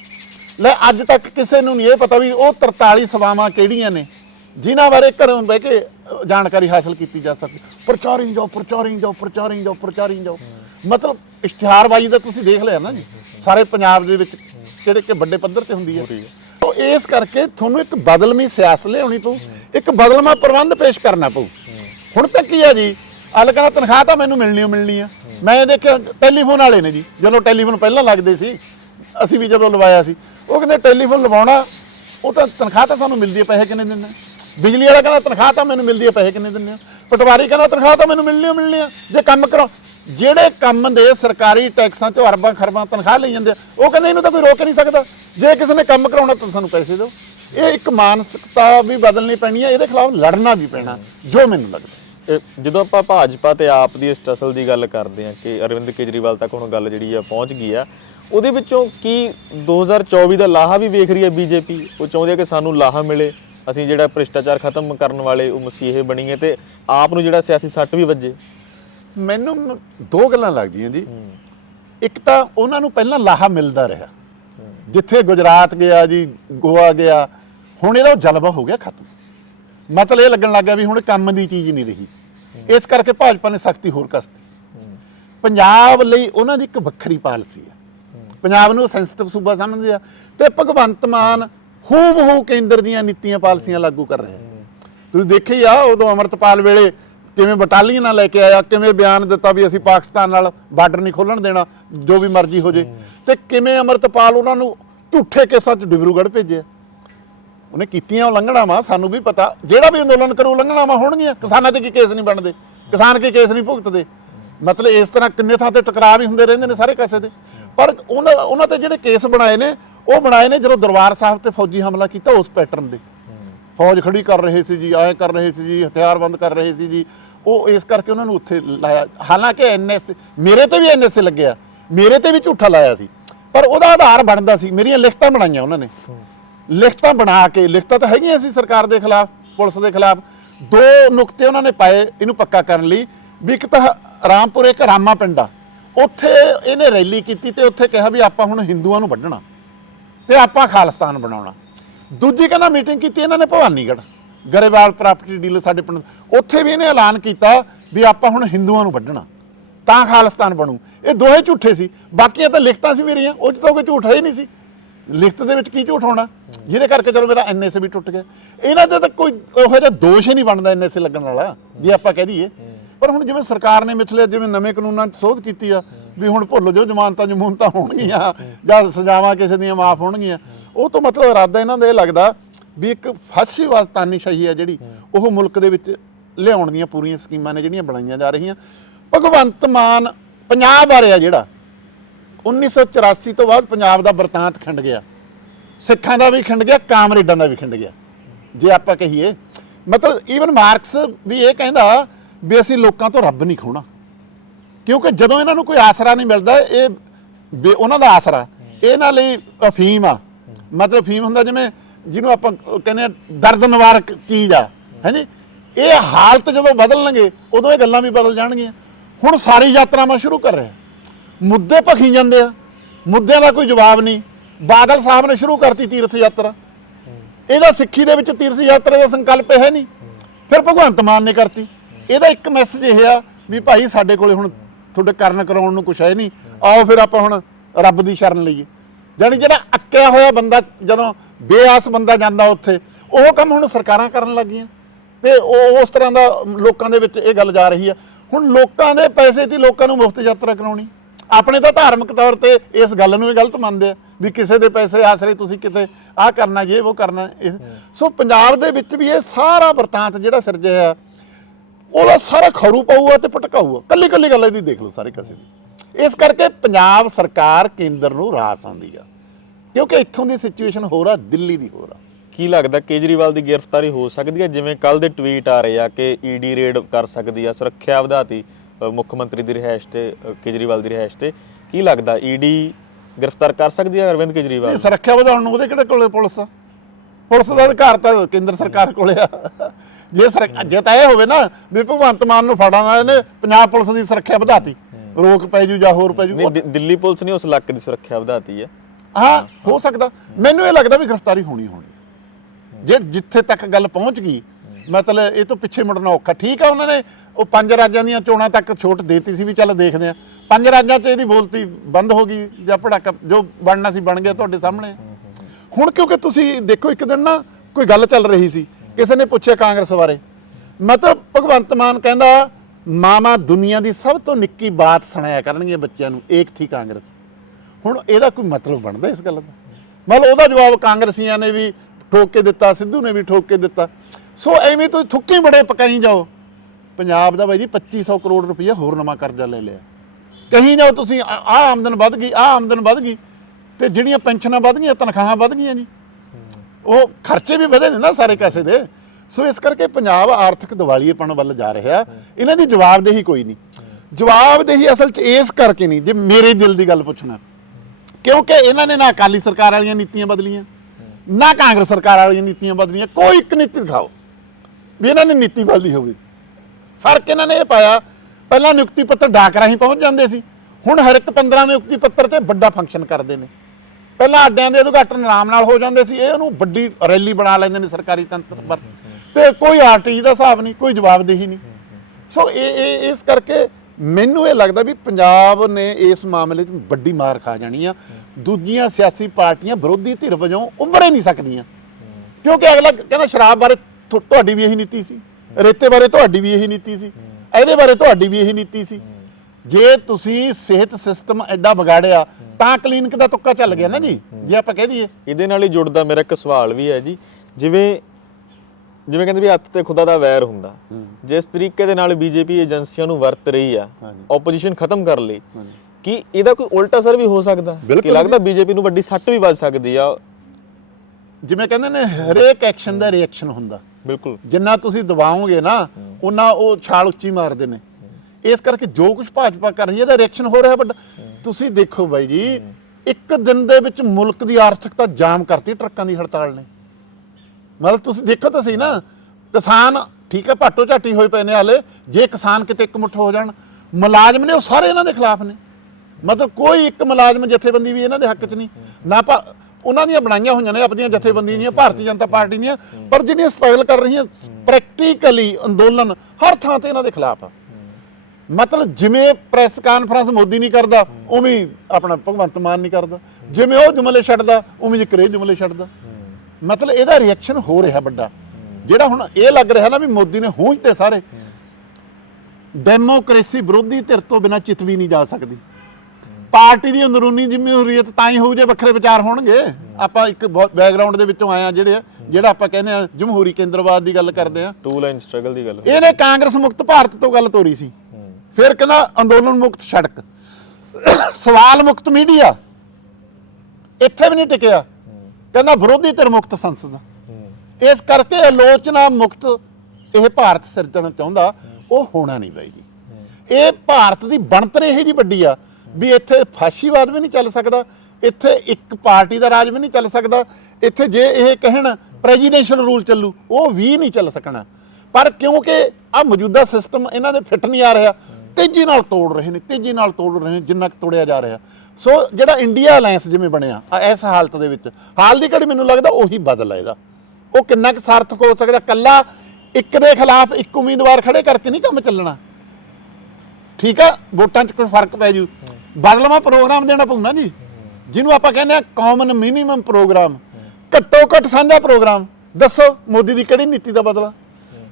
ਲੈ ਅੱਜ ਤੱਕ ਕਿਸੇ ਨੂੰ ਨਹੀਂ ਇਹ ਪਤਾ ਵੀ ਉਹ 43 ਸਵਾਵਾਂ ਕਿਹੜੀਆਂ ਨੇ ਜਿਨ੍ਹਾਂ ਬਾਰੇ ਘਰੋਂ ਬਹਿ ਕੇ ਜਾਣਕਾਰੀ ਹਾਸਲ ਕੀਤੀ ਜਾ ਸਕਦੀ। ਪ੍ਰਚਾਰਿੰਗ ਜਾਓ ਪ੍ਰਚਾਰਿੰਗ ਜਾਓ ਪ੍ਰਚਾਰਿੰਗ ਜਾਓ ਪ੍ਰਚਾਰਿੰਗ ਜਾਓ। ਮਤਲਬ ਇਸ਼ਤਿਹਾਰਬਾਜ਼ੀ ਦਾ ਤੁਸੀਂ ਦੇਖ ਲਿਆ ਨਾ ਜੀ ਸਾਰੇ ਪੰਜਾਬ ਦੇ ਵਿੱਚ ਜਿਹੜੇ ਕਿ ਵੱਡੇ ਪੱਧਰ ਤੇ ਹੁੰਦੀ ਹੈ। ਤੋ ਇਸ ਕਰਕੇ ਤੁਹਾਨੂੰ ਇੱਕ ਬਦਲਮੀ ਸਿਆਸਤ ਲਿਆਉਣੀ ਪਊ ਇੱਕ ਬਦਲਮਾ ਪ੍ਰਬੰਧ ਪੇਸ਼ ਕਰਨਾ ਪਊ। ਹੁਣ ਤੱਕ ਕੀ ਹੈ ਜੀ ਅਲ ਕਹਿੰਦਾ ਤਨਖਾਹ ਤਾਂ ਮੈਨੂੰ ਮਿਲਣੀ ਓ ਮਿਲਣੀ ਆ। ਮੈਂ ਇਹ ਦੇਖਿਆ, ਟੈਲੀਫੋਨ ਵਾਲੇ ਨੇ ਜੀ, ਜਦੋਂ ਟੈਲੀਫੋਨ ਪਹਿਲਾਂ ਲੱਗਦੇ ਸੀ, ਅਸੀਂ ਵੀ ਜਦੋਂ ਲਵਾਇਆ ਸੀ, ਉਹ ਕਹਿੰਦੇ ਟੈਲੀਫੋਨ ਲਵਾਉਣਾ, ਉਹ ਤਾਂ ਤਨਖਾਹ ਤਾਂ ਸਾਨੂੰ ਮਿਲਦੀ ਹੈ ਪੈਸੇ ਕਿੰਨੇ ਦਿੰਦੇ ਆ? ਬਿਜਲੀ ਵਾਲਾ ਕਹਿੰਦਾ ਤਨਖਾਹ ਤਾਂ ਮੈਨੂੰ ਮਿਲਦੀ ਹੈ ਪੈਸੇ ਕਿੰਨੇ ਦਿੰਦੇ ਆ? ਪਟਵਾਰੀ ਕਹਿੰਦਾ ਤਨਖਾਹ ਤਾਂ ਮੈਨੂੰ ਮਿਲਣੀ ਓ ਮਿਲਣੀ ਆ, ਜੇ ਕੰਮ ਕਰੋ ਜਿਹੜੇ ਕੰਮ ਦੇ ਸਰਕਾਰੀ ਟੈਕਸਾਂ ਚੋਂ ਅਰਬਾਂ ਖਰਬਾਂ ਤਨਖਾਹ ਲਈ ਜਾਂਦੇ ਆ, ਉਹ ਕਹਿੰਦੇ ਇਹਨੂੰ ਤਾਂ ਕੋਈ ਰੋਕ ਨਹੀਂ ਸਕਦਾ। ਜੇ ਕਿਸੇ ਨੇ ਕੰਮ ਕਰਾਉਣਾ ਤਾਂ ਸਾਨੂੰ ਪੈਸੇ ਦਿਓ। ਇਹ ਇੱਕ ਮਾਨਸਿਕਤਾ ਵੀ ਬਦਲਣੀ ਪੈਣੀ ਹੈ ਇਹਦੇ ਖਿਲਾਫ ਲੜਨਾ ਵੀ ਪੈਣਾ, ਜੋ ਮੈਨੂੰ ਲੱਗਦਾ। ਇਹ ਜਦੋਂ ਆਪਾਂ ਭਾਜਪਾ ਤੇ ਆਪ ਦੀ ਇਸ ਟਸਲ ਦੀ ਗੱਲ ਕਰਦੇ ਹਾਂ ਕਿ ਅਰਵਿੰਦ ਕੇਜਰੀਵਾਲ ਤੱਕ ਹੁਣ ਗੱਲ ਜਿਹੜੀ ਆ ਪਹੁੰਚ ਗਈ ਆ ਉਹਦੇ ਵਿੱਚੋਂ ਕੀ 2024 ਦਾ ਲਾਹਾ ਵੀ ਵੇਖ ਰਹੀ ਹੈ ਬੀਜੇਪੀ ਉਹ ਚਾਹੁੰਦੇ ਆ ਕਿ ਸਾਨੂੰ ਲਾਹਾ ਮਿਲੇ ਅਸੀਂ ਜਿਹੜਾ ਭ੍ਰਿਸ਼ਟਾਚਾਰ ਖਤਮ ਕਰਨ ਵਾਲੇ ਉਹ ਮਸੀਹੇ ਬਣੀਏ ਤੇ ਆਪ ਨੂੰ ਜਿਹੜਾ ਸਿਆਸੀ ਸੱਟ ਵੀ ਵੱਜੇ। ਮੈਨੂੰ ਮ- ਦੋ ਗੱਲਾਂ ਲੱਗਦੀਆਂ ਜੀ। ਇੱਕ ਤਾਂ ਉਹਨਾਂ ਨੂੰ ਪਹਿਲਾਂ ਲਾਹਾ ਮਿਲਦਾ ਰਿਹਾ। ਜਿੱਥੇ ਗੁਜਰਾਤ ਗਿਆ ਜੀ ਗੋਆ ਗਿਆ ਹੁਣ ਇਹਦਾ ਜਲਵਾ ਹੋ ਗਿਆ ਖਤਮ। ਮਤਲਬ ਇਹ ਲੱਗਣ ਲੱਗ ਗਿਆ ਵੀ ਹੁਣ ਕੰਮ ਦੀ ਚੀਜ਼ ਨਹੀਂ ਰਹੀ। ਇਸ ਕਰਕੇ ਭਾਜਪਾ ਨੇ ਸਖਤੀ ਹੋਰ ਕਸਤੀ। ਪੰਜਾਬ ਲਈ ਉਹਨਾਂ ਦੀ ਇੱਕ ਵੱਖਰੀ ਪਾਲਿਸੀ ਹੈ। ਪੰਜਾਬ ਨੂੰ ਸੈਂਸਿਟਿਵ ਸੂਬਾ ਸਮਝਦੇ ਆ ਤੇ ਭਗਵੰਤ ਮਾਨ ਹੂਬ ਹੂ ਕੇਂਦਰ ਦੀਆਂ ਨੀਤੀਆਂ ਪਾਲਿਸੀਆਂ ਲਾਗੂ ਕਰ ਰਿਹਾ ਤੁਸੀਂ ਦੇਖਿਆ ਹੀ ਆ ਉਦੋਂ ਅਮਰਤਪਾਲ ਵੇਲੇ ਕਿਵੇਂ ਬਟਾਲੀਅਨਾਂ ਲੈ ਕੇ ਆਇਆ ਕਿਵੇਂ ਬਿਆਨ ਦਿੱਤਾ ਵੀ ਅਸੀਂ ਪਾਕਿਸਤਾਨ ਨਾਲ ਬਾਰਡਰ ਨਹੀਂ ਖੋਲਣ ਦੇਣਾ ਜੋ ਵੀ ਮਰਜ਼ੀ ਹੋ ਜੇ। ਤੇ ਕਿਵੇਂ ਅਮਰਤਪਾਲ ਉਹਨਾਂ ਨੂੰ ਝੂਠੇ ਕੇਸਾਂ 'ਚ ਡਿਬਰੂਗੜ੍ਹ ਭੇਜਿਆ। ਉਹਨੇ ਕੀਤੀਆਂ ਉਲੰਘਣਾਵਾਂ ਸਾਨੂੰ ਵੀ ਪਤਾ। ਜਿਹੜਾ ਵੀ ਅੰਦੋਲਨ ਕਰੂ ਉਲੰਘਣਾਵਾਂ ਹੋਣਗੀਆਂ। ਕਿਸਾਨਾਂ ਤੇ ਕੀ ਕੇਸ ਨਹੀਂ ਬਣਦੇ? ਕਿਸਾਨ ਕੀ ਕੇਸ ਨਹੀਂ ਭੁਗਤਦੇ? ਮਤਲਬ ਇਸ ਤਰ੍ਹਾਂ ਕਿੰਨੇ ਥਾਂ ਤੇ ਟਕਰਾਅ ਵੀ ਹੁੰਦੇ ਰਹਿੰਦੇ ਨੇ ਸਾਰੇ ਕਾਸੇ ਦੇ ਪਰ ਉਹਨਾਂ ਉਹਨਾਂ ਤੇ ਜਿਹੜੇ ਕੇਸ ਬਣਾਏ ਨੇ, ਉਹ ਬਣਾਏ ਨੇ ਜਦੋਂ ਦਰਬਾਰ ਸਾਹਿਬ ਤੇ ਫੌਜੀ ਹਮਲਾ ਕੀਤਾ ਉਸ ਪੈਟਰਨ ਦੇ। ਫੌਜ ਖੜੀ ਕਰ ਰਹੇ ਸੀ ਜੀ, ਐਂ ਕਰ ਰਹੇ ਸੀ ਜੀ, ਹਥਿਆਰਬੰਦ ਕਰ ਰਹੇ ਸੀ ਜੀ। ਉਹ ਇਸ ਕਰਕੇ ਉਹਨਾਂ ਨੂੰ ਉੱਥੇ ਲਾਇਆ। ਹਾਲਾਂਕਿ ਐਨਐਸ ਮੇਰੇ ਤੇ ਵੀ ਐਨਐਸ ਲੱਗਿਆ। ਮੇਰੇ ਤੇ ਵੀ ਝੂਠਾ ਲਾਇਆ ਸੀ। ਪਰ ਉਹਦਾ ਆਧਾਰ ਬਣਦਾ ਸੀ। ਮੇਰੀਆਂ ਲਿਖਤਾਂ ਬਣਾਈਆਂ ਉਹਨਾਂ ਨੇ। ਲਿਖਤਾਂ ਬਣਾ ਕੇ, ਲਿਖਤਾਂ ਤਾਂ ਹੈਗੀਆਂ ਸੀ ਸਰਕਾਰ ਦੇ ਖਿਲਾਫ, ਪੁਲਿਸ ਦੇ ਖਿਲਾਫ। ਦੋ ਨੁਕਤੇ ਉਹਨਾਂ ਨੇ ਪਾਏ ਇਹਨੂੰ ਪੱਕਾ ਕਰਨ ਲਈ। ਵੀ ਇੱਕ ਤਾਂ ਰਾਮਪੁਰ, ਇੱਕ ਰਾਮਾ ਪਿੰਡ ਆ। ਉੱਥੇ ਇਹਨੇ ਰੈਲੀ ਕੀਤੀ ਤੇ ਉੱਥੇ ਕਿਹਾ ਵੀ ਆਪਾਂ ਹੁਣ ਹਿੰਦੂਆਂ ਨੂੰ ਵੱਢਣਾ ਤੇ ਆਪਾਂ ਖਾਲਿਸਤਾਨ ਬਣਾਉਣਾ। ਦੂਜੀ ਕਹਿੰਦਾ ਮੀਟਿੰਗ ਕੀਤੀ ਇਹਨਾਂ ਨੇ ਭਵਾਨੀਗੜ੍ਹ। ਗਰੇਵਾਲ ਪ੍ਰਾਪਰਟੀ ਡੀਲਰ ਸਾਡੇ ਪਿੰਡ ਉੱਥੇ ਵੀ ਇਹਨੇ ਐਲਾਨ ਕੀਤਾ ਵੀ ਆਪਾਂ ਹੁਣ ਹਿੰਦੂਆਂ ਨੂੰ ਵੱਢਣਾ। ਤਾਂ ਖਾਲਿਸਤਾਨ ਬਣੂ। ਇਹ ਦੋਹੇ ਝੂਠੇ ਸੀ। ਬਾਕੀਆਂ ਤਾਂ ਲਿਖਤਾਂ ਸੀ ਮੇਰੀਆਂ। ਉਹ 'ਚ ਤਾਂ ਕੋਈ ਝੂਠ ਹੈ ਹੀ ਨਹੀਂ ਸੀ। ਲਿਖਤ ਦੇ ਵਿੱਚ ਕੀ ਝੂਠ ਹੋਣਾ? ਜਿਹਦੇ ਕਰਕੇ ਚਲੋ ਮੇਰਾ ਐਨਐਸਏ ਵੀ ਟੁੱਟ ਗਿਆ। ਇਹਨਾਂ ਦੇ ਤਾਂ ਕੋਈ ਉਹੋ ਜਿਹਾ ਦੋਸ਼ ਹੀ ਨਹੀਂ ਬਣਦਾ ਐਨਐਸਏ ਲੱਗਣ ਵਾਲਾ ਜੇ ਆਪਾਂ ਕਹਿ ਦਈਏ। ਪਰ ਹੁਣ ਜਿਵੇਂ ਸਰਕਾਰ ਨੇ ਮਿਥਲੇ ਜਿਵੇਂ ਨਵੇਂ ਕਾਨੂੰਨਾਂ 'ਚ ਸੋਧ ਕੀਤੀ ਆ ਵੀ ਹੁਣ ਭੁੱਲ ਜਾਓ ਜ਼ਮਾਨਤਾਂ ਜਮੂਨਤਾਂ ਹੋਣਗੀਆਂ ਜਾਂ ਸਜ਼ਾਵਾਂ ਕਿਸੇ ਦੀਆਂ ਮਾਫ ਹੋਣਗੀਆਂ। ਉਹ ਤੋਂ ਮਤਲਬ ਇਰਾਦਾ ਇਹਨਾਂ ਦਾ ਇਹ ਲੱਗਦਾ ਵੀ ਇੱਕ ਫਾਸੀਵਾਦ ਤਾਨੀਸ਼ਾਹੀ ਆ ਜਿਹੜੀ ਉਹ ਮੁਲਕ ਦੇ ਵਿੱਚ ਲਿਆਉਣ ਦੀਆਂ ਪੂਰੀਆਂ ਸਕੀਮਾਂ ਨੇ ਜਿਹੜੀਆਂ ਬਣਾਈਆਂ ਜਾ ਰਹੀਆਂ। ਭਗਵੰਤ ਮਾਨ ਪੰਜਾਬ ਬਾਰੇ ਆ ਜਿਹੜਾ 1984 ਤੋਂ ਬਾਅਦ ਪੰਜਾਬ ਦਾ ਵਰਤਾਂਤ ਖਿੰਡ ਗਿਆ। ਸਿੱਖਾਂ ਦਾ ਵੀ ਖਿੰਡ ਗਿਆ, ਕਾਮਰੇਡਾਂ ਦਾ ਵੀ ਖਿੰਡ ਗਿਆ। ਜੇ ਆਪਾਂ ਕਹੀਏ, ਮਤਲਬ ਈਵਨ ਮਾਰਕਸ ਵੀ ਇਹ ਕਹਿੰਦਾ ਵੀ ਅਸੀਂ ਲੋਕਾਂ ਤੋਂ ਰੱਬ ਨਹੀਂ ਖੋਣਾ। ਕਿਉਂਕਿ ਜਦੋਂ ਇਹਨਾਂ ਨੂੰ ਕੋਈ ਆਸਰਾ ਨਹੀਂ ਮਿਲਦਾ, ਇਹ ਬੇ- ਉਹਨਾਂ ਦਾ ਆਸਰਾ। ਇਹਨਾਂ ਲਈ ਅਫੀਮ ਆ। ਮਤਲਬ ਅਫੀਮ ਹੁੰਦਾ ਜਿਵੇਂ ਜਿਹਨੂੰ ਆਪਾਂ ਕਹਿੰਦੇ ਆ, ਦਰਦ ਨਿਵਾਰਕ ਚੀਜ਼ ਆ। ਹੈਂਜੀ ਇਹ ਹਾਲਤ ਜਦੋਂ ਬਦਲਣਗੇ, ਉਦੋਂ ਇਹ ਗੱਲਾਂ ਵੀ ਬਦਲ ਜਾਣਗੀਆਂ। ਹੁਣ ਸਾਰੀ ਯਾਤਰਾਵਾਂ ਸ਼ੁਰੂ ਕਰ ਰਿਹਾ ਮੁੱਦੇ ਭਖੀ ਜਾਂਦੇ ਆ। ਮੁੱਦਿਆਂ ਦਾ ਕੋਈ ਜਵਾਬ ਨਹੀਂ। ਬਾਦਲ ਸਾਹਿਬ ਨੇ ਸ਼ੁਰੂ ਕਰਤੀ ਤੀਰਥ ਯਾਤਰਾ। ਇਹਦਾ ਸਿੱਖੀ ਦੇ ਵਿੱਚ ਤੀਰਥ ਯਾਤਰਾ ਦਾ ਸੰਕਲਪ ਹੈ ਨਹੀਂ। ਫਿਰ ਭਗਵੰਤ ਮਾਨ ਨੇ ਕਰਤੀ। ਇਹਦਾ ਇੱਕ ਮੈਸੇਜ ਇਹ ਆ ਵੀ ਭਾਈ ਸਾਡੇ ਕੋਲੇ ਹੁਣ ਤੁਹਾਡੇ ਕਰਨ ਕਰਾਉਣ ਨੂੰ ਕੁਛ ਹੈ ਨਹੀਂ। ਆਓ ਫਿਰ ਆਪਾਂ ਹੁਣ ਰੱਬ ਦੀ ਸ਼ਰਨ ਲਈਏ। ਜਾਣੀ ਜਿਹੜਾ ਅੱਕਿਆ ਹੋਇਆ ਬੰਦਾ ਜਦੋਂ ਬੇਆਸ ਬੰਦਾ ਜਾਂਦਾ ਉੱਥੇ, ਉਹ ਕੰਮ ਹੁਣ ਸਰਕਾਰਾਂ ਕਰਨ ਲੱਗੀਆਂ। ਤੇ ਉਹ ਉਸ ਤਰ੍ਹਾਂ ਦਾ ਲੋਕਾਂ ਦੇ ਵਿੱਚ ਇਹ ਗੱਲ ਜਾ ਰਹੀ ਆ। ਹੁਣ ਲੋਕਾਂ ਦੇ ਪੈਸੇ ਤੇ ਲੋਕਾਂ ਨੂੰ ਮੁਫਤ ਯਾਤਰਾ ਕਰਾਉਣੀ। ਆਪਣੇ ਤਾਂ ਧਾਰਮਿਕ ਤੌਰ ਤੇ ਇਸ ਗੱਲ ਨੂੰ ਵੀ ਗਲਤ ਮੰਨਦੇ ਆ, ਵੀ ਕਿਸੇ ਦੇ ਪੈਸੇ ਆਸਰੇ ਤੁਸੀਂ ਕਿਤੇ ਆਹ ਕਰਨਾ, ਜੇ ਉਹ ਕਰਨਾ ਸੋ ਪੰਜਾਬ ਦੇ ਵਿੱਚ ਵੀ ਇਹ ਸਾਰਾ ਵਰਤਾਂਤ ਜਿਹੜਾ ਸਿਰਜਿਆ ਉਹਦਾ ਸਾਰਾ ਖਰੂ ਪਾਊਗਾ ਤੇ ਭਟਕਾਊਗਾ। ਕੱਲੀ ਕੱਲੀ ਗੱਲ ਇਹਦੀ ਦੇਖ ਲਓ ਸਾਰੇ ਕਿਸੇ ਦੀ। ਇਸ ਕਰਕੇ ਪੰਜਾਬ ਸਰਕਾਰ ਕੇਂਦਰ ਨੂੰ ਰਾਸ ਆਉਂਦੀ ਆ, ਕਿਉਂਕਿ ਇੱਥੋਂ ਦੀ ਸਿਚੁਏਸ਼ਨ ਹੋਰ ਆ, ਦਿੱਲੀ ਦੀ ਹੋਰ ਆ। ਕੀ ਲੱਗਦਾ, ਕੇਜਰੀਵਾਲ ਦੀ ਗ੍ਰਿਫਤਾਰੀ ਹੋ ਸਕਦੀ ਹੈ ਜਿਵੇਂ ਕੱਲ ਦੇ ਟਵੀਟ ਆ ਰਹੇ ਆ ਕਿ ਈਡੀ ਰੇਡ ਕਰ ਸਕਦੀ ਆ, ਸੁਰੱਖਿਆ ਵਧਾਤੀ। ਮੁੱਖ ਮੰਤਰੀ ਦੀ ਰਿਹਾਇਸ਼ ਤੇ ਅ, ਕੇਜਰੀਵਾਲ ਦੀ ਰਿਹਾਇਸ਼ ਤੇ ਕੀ ਲੱਗਦਾ? ਈਡੀ ਗ੍ਰਿਫਤਾਰ ਕਰ ਸਕਦੀ ਹੈ ਅਰਵਿੰਦ ਕੇਜਰੀਵਾਲ? ਇਹ ਸੁਰੱਖਿਆ ਵਧਾਉਣ ਨੂੰ ਉਹਦੇ ਕਿਹੜੇ ਕੋਲੇ ਪੁਲਿਸ ਆ? ਪੁਲਿਸ ਦਾ ਅਧਿਕਾਰ ਤਾਂ ਕੇਂਦਰ ਸਰਕਾਰ ਕੋਲੇ ਆ। ਜੇ ਸਰ ਜੇ ਤਾਂ ਇਹ ਹੋਵੇ ਨਾ ਵੀ ਭਗਵੰਤ ਮਾਨ ਨੂੰ ਫੜਨ ਵਾਲੇ ਨੇ ਪੰਜਾਬ ਪੁਲਿਸ ਦੀ ਸੁਰੱਖਿਆ ਵਧਾਤੀ। ਰੋਕ ਪੈ ਜੂ ਜਾਂ ਹੋਰ ਪੈ ਜੂ ਨਹੀਂ ਦਿ- ਦਿੱਲੀ ਪੁਲਿਸ ਨੇ ਉਸ ਇਲਾਕੇ ਦੀ ਸੁਰੱਖਿਆ ਵਧਾਤੀ ਹੈ। ਹਾਂ ਹੋ ਸਕਦਾ। ਮੈਨੂੰ ਇਹ ਲੱਗਦਾ ਵੀ ਗ੍ਰਿਫਤਾਰੀ ਹੋਣੀ ਹੋਣੀ ਹੈ। ਜੇ ਜਿੱਥੇ ਤੱਕ ਗੱਲ ਪਹੁੰਚ ਗਈ ਮਤਲਬ ਇਹ ਤੋਂ ਪਿੱਛੇ ਮੁੜਨਾ ਔਖਾ। ਠੀਕ ਆ ਉਹਨਾਂ ਨੇ, ਉਹ ਪੰਜ ਰਾਜਾਂ ਦੀਆਂ ਚੋਣਾਂ ਤੱਕ ਛੋਟ ਦੇਤੀ ਸੀ ਵੀ ਚੱਲ ਦੇਖਦੇ ਆ। ਪੰਜ ਰਾਜਾਂ 'ਚ ਇਹਦੀ ਬੋਲਤੀ ਬੰਦ ਹੋ ਗਈ ਜਾਂ ਪੜਾਕਾ ਜੋ ਬਣਨਾ ਸੀ ਬਣ ਗਿਆ ਤੁਹਾਡੇ ਸਾਹਮਣੇ। ਹੁਣ ਕਿਉਂਕਿ ਤੁਸੀਂ ਦੇਖੋ ਇੱਕ ਦਿਨ ਨਾ ਕੋਈ ਗੱਲ ਚੱਲ ਰਹੀ ਸੀ, ਕਿਸੇ ਨੇ ਪੁੱਛਿਆ ਕਾਂਗਰਸ ਬਾਰੇ। ਮਤਲਬ ਭਗਵੰਤ ਮਾਨ ਕਹਿੰਦਾ ਮਾਮਾ ਦੁਨੀਆ ਦੀ ਸਭ ਤੋਂ ਨਿੱਕੀ ਬਾਤ ਸੁਣਾਇਆ ਕਰਨਗੇ ਬੱਚਿਆਂ ਨੂੰ, ਏਕ ਥੀ ਕਾਂਗਰਸ। ਹੁਣ ਇਹਦਾ ਕੋਈ ਮਤਲਬ ਬਣਦਾ ਇਸ ਗੱਲ ਦਾ? ਮਤਲਬ ਉਹਦਾ ਜਵਾਬ ਕਾਂਗਰਸੀਆਂ ਨੇ ਵੀ ਠੋਕ ਕੇ ਦਿੱਤਾ, ਸਿੱਧੂ ਨੇ ਵੀ ਠੋਕ ਕੇ ਦਿੱਤਾ। ਸੋ ਐਵੇਂ ਤੁਸੀਂ ਥੁੱਕੇ ਬੜੇ ਪਕਾਈ ਜਾਓ। ਪੰਜਾਬ ਦਾ ਬਾਈ ਜੀ 2500 ਕਰੋੜ ਰੁਪਈਆ ਹੋਰ ਨਵਾਂ ਕਰਜ਼ਾ ਲੈ ਲਿਆ। ਕਹੀਂ ਜਾਓ ਤੁਸੀਂ ਆ ਆਹ ਆਮਦਨ ਵੱਧ ਗਈ ਆ ਆਮਦਨ ਵੱਧ ਗਈ ਤੇ ਜਿਹੜੀਆਂ ਪੈਨਸ਼ਨਾਂ ਵੱਧ ਗਈਆਂ ਤਨਖਾਹਾਂ ਵੱਧ ਗਈਆਂ ਜੀ। ਉਹ ਖਰਚੇ ਵੀ ਵਧੇ ਨੇ ਨਾ ਸਾਰੇ ਕਾਸੇ ਦੇ। ਸੋ ਇਸ ਕਰਕੇ ਪੰਜਾਬ ਆਰਥਿਕ ਦਿਵਾਲੀਏਪਣ ਵੱਲ ਜਾ ਰਿਹਾ। ਇਹਨਾਂ ਦੀ ਜਵਾਬਦੇਹੀ ਕੋਈ ਨਹੀਂ। ਜਵਾਬਦੇਹੀ ਅਸਲ 'ਚ ਇਸ ਕਰਕੇ ਨਹੀਂ ਜੇ ਮੇਰੇ ਦਿਲ ਦੀ ਗੱਲ ਪੁੱਛਣਾ। ਕਿਉਂਕਿ ਇਹਨਾਂ ਨੇ ਨਾ ਅਕਾਲੀ ਸਰਕਾਰ ਵਾਲੀਆਂ ਨੀਤੀਆਂ ਬਦਲੀਆਂ ਨਾ ਕਾਂਗਰਸ ਸਰਕਾਰ ਵਾਲੀਆਂ ਨੀਤੀਆਂ ਬਦਲੀਆਂ। ਕੋਈ ਇੱਕ ਨੀਤੀ ਦਿਖਾਓ। ਵੀ ਇਹਨਾਂ ਨੇ ਨੀਤੀ ਬਦਲੀ ਹੋਵੇ। ਫ਼ਰਕ ਇਹਨਾਂ ਨੇ ਇਹ ਪਾਇਆ, ਪਹਿਲਾਂ ਨਿਯੁਕਤੀ ਪੱਤਰ ਡਾਕ ਰਾਹੀਂ ਪਹੁੰਚ ਜਾਂਦੇ ਸੀ, ਹੁਣ ਹਰ ਇੱਕ 15 ਨਿਯੁਕਤੀ ਪੱਤਰ ਤੇ ਵੱਡਾ ਫੰਕਸ਼ਨ ਕਰਦੇ ਨੇ। ਪਹਿਲਾਂ ਅੱਡਿਆਂ ਦੇ ਉਦਘਾਟਨ ਆਰਾਮ ਨਾਲ ਹੋ ਜਾਂਦੇ ਸੀ, ਇਹ ਉਹਨੂੰ ਵੱਡੀ ਰੈਲੀ ਬਣਾ ਲੈਂਦੇ ਨੇ ਸਰਕਾਰੀ ਤੰਤਰ ਪਰ। ਤੇ ਕੋਈ ਆਰਟੀ ਦਾ ਹਿਸਾਬ ਨਹੀਂ, ਕੋਈ ਜਵਾਬਦੇਹੀ ਨਹੀਂ। ਸੋ ਇਹ ਇਹ, ਇਸ ਕਰਕੇ ਮੈਨੂੰ ਇਹ ਲੱਗਦਾ ਵੀ ਪੰਜਾਬ ਨੇ ਇਸ ਮਾਮਲੇ 'ਚ ਵੱਡੀ ਮਾਰ ਖਾ ਜਾਣੀ ਆ। ਦੂਜੀਆਂ ਸਿਆਸੀ ਪਾਰਟੀਆਂ ਵਿਰੋਧੀ ਧਿਰ ਵਜੋਂ ਉੱਭਰੇ ਨਹੀਂ ਸਕਦੀਆਂ। ਕਿਉਂਕਿ ਅਗਲਾ ਕਹਿੰਦਾ ਸ਼ਰਾਬ ਬਾਰੇ ਤੁ- ਤੁਹਾਡੀ ਵੀ ਇਹੀ ਨੀਤੀ ਸੀ। ਰੇਤੇ ਬਾਰੇ ਤੁਹਾਡੀ ਵੀ ਇਹੀ ਨੀਤੀ ਸੀ। ਇਹਦੇ ਬਾਰੇ ਤੁਹਾਡੀ ਵੀ ਇਹੀ ਨੀਤੀ ਸੀ। ਜੇ ਤੁਸੀਂ ਸਿਹਤ ਸਿਸਟਮ ਐਡਾ ਵਿਗਾੜਿਆ ਤਾਂ ਕਲੀਨਿਕ ਦਾ ਤੁੱਕਾ ਚੱਲ ਗਿਆ ਨਾ ਜੀ। ਜੇ ਆਪਾਂ ਕਹਿ ਦਈਏ। ਇਹਦੇ ਨਾਲ ਹੀ ਜੁੜਦਾ ਮੇਰਾ ਇੱਕ ਸਵਾਲ ਵੀ ਹੈ ਜੀ। ਜਿਵੇਂ ਜਿਵੇਂ ਕਹਿੰਦੇ ਵੀ ਹੱਥ ਤੇ ਖੁਦਾ ਦਾ ਵੈਰ ਹੁੰਦਾ। ਜਿਸ ਤਰੀਕੇ ਦੇ ਨਾਲ ਬੀਜੇਪੀ ਏਜੰਸੀਆਂ ਨੂੰ ਵਰਤ ਰਹੀ ਆ ਹਾਂਜੀ। ਆਪੋਜੀਸ਼ਨ ਖਤਮ ਕਰ ਲਈ। ਕਿ ਇਹਦਾ ਕੋਈ ਉਲਟਾ ਅਸਰ ਵੀ ਹੋ ਸਕਦਾ? ਕਿ ਬਿਲਕੁਲ ਲੱਗਦਾ ਬੀਜੇਪੀ ਨੂੰ ਵੱਡੀ ਸੱਟ ਵੀ ਵੱਜ ਸਕਦੀ ਆ? ਜਿਵੇਂ ਕਹਿੰਦੇ ਨੇ ਹਰੇਕ ਐਕਸ਼ਨ ਦਾ ਰਿਐਕਸ਼ਨ ਹੁੰਦਾ। ਬਿਲਕੁਲ। ਜਿੰਨਾ ਤੁਸੀਂ ਦਬਾਓਗੇ ਨਾ ਉਹਨਾਂ ਉਹ ਛਾਲ ਉੱਚੀ ਮਾਰਦੇ ਨੇ। ਇਸ ਕਰਕੇ ਜੋ ਕੁਝ ਭਾਜਪਾ ਕਰ ਰਹੀ ਹੈ ਇਹਦਾ ਰਿਐਕਸ਼ਨ ਹੋ ਰਿਹਾ ਬਟ ਤੁਸੀਂ ਦੇਖੋ ਬਾਈ ਜੀ ਇੱਕ ਦਿਨ ਦੇ ਵਿੱਚ ਮੁਲਕ ਦੀ ਆਰਥਿਕਤਾ ਜਾਮ ਕਰਤੀ ਟਰੱਕਾਂ ਦੀ ਹੜਤਾਲ ਨੇ। ਮਤਲਬ ਤੁਸੀਂ ਦੇਖੋ ਤਾਂ ਸਹੀ ਨਾ ਕਿਸਾਨ ਠੀਕ ਹੈ ਭਾਟੋ ਝਾਟੀ ਹੋਏ ਪਏ ਨੇ ਹਾਲੇ ਜੇ ਕਿਸਾਨ ਕਿਤੇ ਇੱਕ ਮੁੱਠ ਹੋ ਜਾਣ ਮੁਲਾਜ਼ਮ ਨੇ ਉਹ ਸਾਰੇ ਇਹਨਾਂ ਦੇ ਖਿਲਾਫ ਨੇ। ਮਤਲਬ ਕੋਈ ਇੱਕ ਮੁਲਾਜ਼ਮ ਜਥੇਬੰਦੀ ਵੀ ਇਹਨਾਂ ਦੇ ਹੱਕ 'ਚ ਨਹੀਂ। ਨਾ ਉਹਨਾਂ ਦੀਆਂ ਬਣਾਈਆਂ ਹੋਈਆਂ ਨੇ, ਆਪਣੀਆਂ ਜਥੇਬੰਦੀਆਂ ਦੀਆਂ, ਭਾਰਤੀ ਜਨਤਾ ਪਾਰਟੀ ਦੀਆਂ, ਪਰ ਜਿਹੜੀਆਂ ਸਟਰਗਲ ਕਰ ਰਹੀਆਂ ਪ੍ਰੈਕਟੀਕਲੀ ਅੰਦੋਲਨ ਹਰ ਥਾਂ ਤੇ ਇਹਨਾਂ ਦੇ ਖਿਲਾਫ ਆ। ਮਤਲਬ ਜਿਵੇਂ ਪ੍ਰੈਸ ਕਾਨਫਰੰਸ ਮੋਦੀ ਨਹੀਂ ਕਰਦਾ, ਉਵੇਂ ਆਪਣਾ ਭਗਵੰਤ ਮਾਨ ਨਹੀਂ ਕਰਦਾ। ਜਿਵੇਂ ਉਹ ਜੁਮਲੇ ਛੱਡਦਾ, ਉਵੇਂ ਜਿਕਰੇ ਜੁਮਲੇ ਛੱਡਦਾ। ਮਤਲਬ ਇਹਦਾ ਰਿਐਕਸ਼ਨ ਹੋ ਰਿਹਾ ਵੱਡਾ। ਜਿਹੜਾ ਹੁਣ ਇਹ ਲੱਗ ਰਿਹਾ ਨਾ ਵੀ ਮੋਦੀ ਨੇ ਹੂੰਝ ਤੇ ਸਾਰੇ। ਡੈਮੋਕ੍ਰੇਸੀ ਵਿਰੋਧੀ ਧਿਰ ਤੋਂ ਬਿਨਾਂ ਚਿਤ ਵੀ ਨਹੀਂ ਜਾ ਸਕਦੀ। ਪਾਰਟੀ ਦੀ ਅੰਦਰੂਨੀ ਜ਼ਿੰਮੇਵਾਰੀਅਤ ਤਾਂ ਹੀ ਹੋਊ ਜੇ ਵੱਖਰੇ ਵਿਚਾਰ ਹੋਣਗੇ। ਆਪਾਂ ਇੱਕ ਬੈਕਗ੍ਰਾਉਂਡ ਦੇ ਵਿੱਚੋਂ ਆਏ ਆ ਜਿਹੜੇ ਆ ਜਿਹੜਾ ਆਪਾਂ ਕਹਿੰਦੇ ਆ ਜਮਹੂਰੀ ਕੇਂਦਰਵਾਦ ਦੀ ਗੱਲ ਕਰਦੇ ਆ ਟੂ ਲਾਈਨ ਸਟਰਗਲ ਦੀ ਗੱਲ ਇਹਨੇ ਕਾਂਗਰਸ ਮੁਕਤ ਭਾਰਤ ਤੋਂ ਗੱਲ ਤੋਰੀ ਸੀ। ਫਿਰ ਕਹਿੰਦਾ ਅੰਦੋਲਨ ਮੁਕਤ ਸੜਕ। ਸਵਾਲ ਮੁਕਤ ਮੀਡੀਆ। ਇੱਥੇ ਵੀ ਨਹੀਂ ਟਿਕਿਆ। ਕਹਿੰਦਾ ਵਿਰੋਧੀ ਧਿਰ ਮੁਕਤ ਸੰਸਦ। ਇਸ ਕਰਕੇ ਆਲੋਚਨਾ ਮੁਕਤ ਇਹ ਭਾਰਤ ਸਿਰਜਣਾ ਚਾਹੁੰਦਾ ਉਹ ਹੋਣਾ ਨਹੀਂ ਬਾਈ ਜੀ। ਇਹ ਭਾਰਤ ਦੀ ਬਣਤਰ ਇਹ ਜੀ ਵੱਡੀ ਆ। ਵੀ ਇੱਥੇ ਫਾਸ਼ੀਵਾਦ ਵੀ ਨਹੀਂ ਚੱਲ ਸਕਦਾ, ਇੱਥੇ ਇੱਕ ਪਾਰਟੀ ਦਾ ਰਾਜ ਵੀ ਨਹੀਂ ਚੱਲ ਸਕਦਾ, ਇੱਥੇ ਜੇ ਇਹ ਕਹਿਣ ਪ੍ਰੈਜ਼ੀਡੈਂਸ਼ੀਅਲ ਰੂਲ ਚੱਲੂ, ਉਹ ਵੀ ਨਹੀਂ ਚੱਲ ਸਕਣਾ। ਪਰ ਕਿਉਂਕਿ ਆ ਮੌਜੂਦਾ ਸਿਸਟਮ ਇਹਨਾਂ ਦੇ ਫਿੱਟ ਨਹੀਂ ਆ ਰਿਹਾ, ਤੇਜ਼ੀ ਨਾਲ ਤੋੜ ਰਹੇ ਨੇ, ਤੇਜ਼ੀ ਨਾਲ ਤੋੜ ਰਹੇ ਨੇ, ਜਿੰਨਾ ਕੁ ਤੋੜਿਆ ਜਾ ਰਿਹਾ। ਸੋ ਜਿਹੜਾ ਇੰਡੀਆ ਅਲਾਈਅੰਸ ਜਿਵੇਂ ਬਣਿਆ ਇਸ ਹਾਲਤ ਦੇ ਵਿੱਚ, ਹਾਲ ਦੀ ਘੜੀ ਮੈਨੂੰ ਲੱਗਦਾ ਉਹੀ ਬਦਲ ਹੈ ਇਹਦਾ। ਉਹ ਕਿੰਨਾ ਕੁ ਸਾਰਥਕ ਹੋ ਸਕਦਾ ਕੱਲਾ ਇੱਕ ਦੇ ਖਿਲਾਫ ਇੱਕ ਉਮੀਦਵਾਰ ਖੜੇ ਕਰਕੇ ਨਹੀਂ ਕੰਮ ਚੱਲਣਾ। ਠੀਕ ਆ, ਵੋਟਾਂ 'ਚ ਕੋਈ ਫ਼ਰਕ ਪੈ ਜੂ। ਬਦਲਵਾਂ ਪ੍ਰੋਗਰਾਮ ਦੇਣਾ ਪਊਗਾ ਜੀ। ਜਿਹਨੂੰ ਆਪਾਂ ਕਹਿੰਦੇ ਆ ਕਾਮਨ ਮਿਨੀਮਮ ਪ੍ਰੋਗਰਾਮ। ਘੱਟੋ ਘੱਟ ਸਾਂਝਾ ਪ੍ਰੋਗਰਾਮ। ਦੱਸੋ ਮੋਦੀ ਦੀ ਕਿਹੜੀ ਨੀਤੀ ਦਾ ਬਦਲਾ?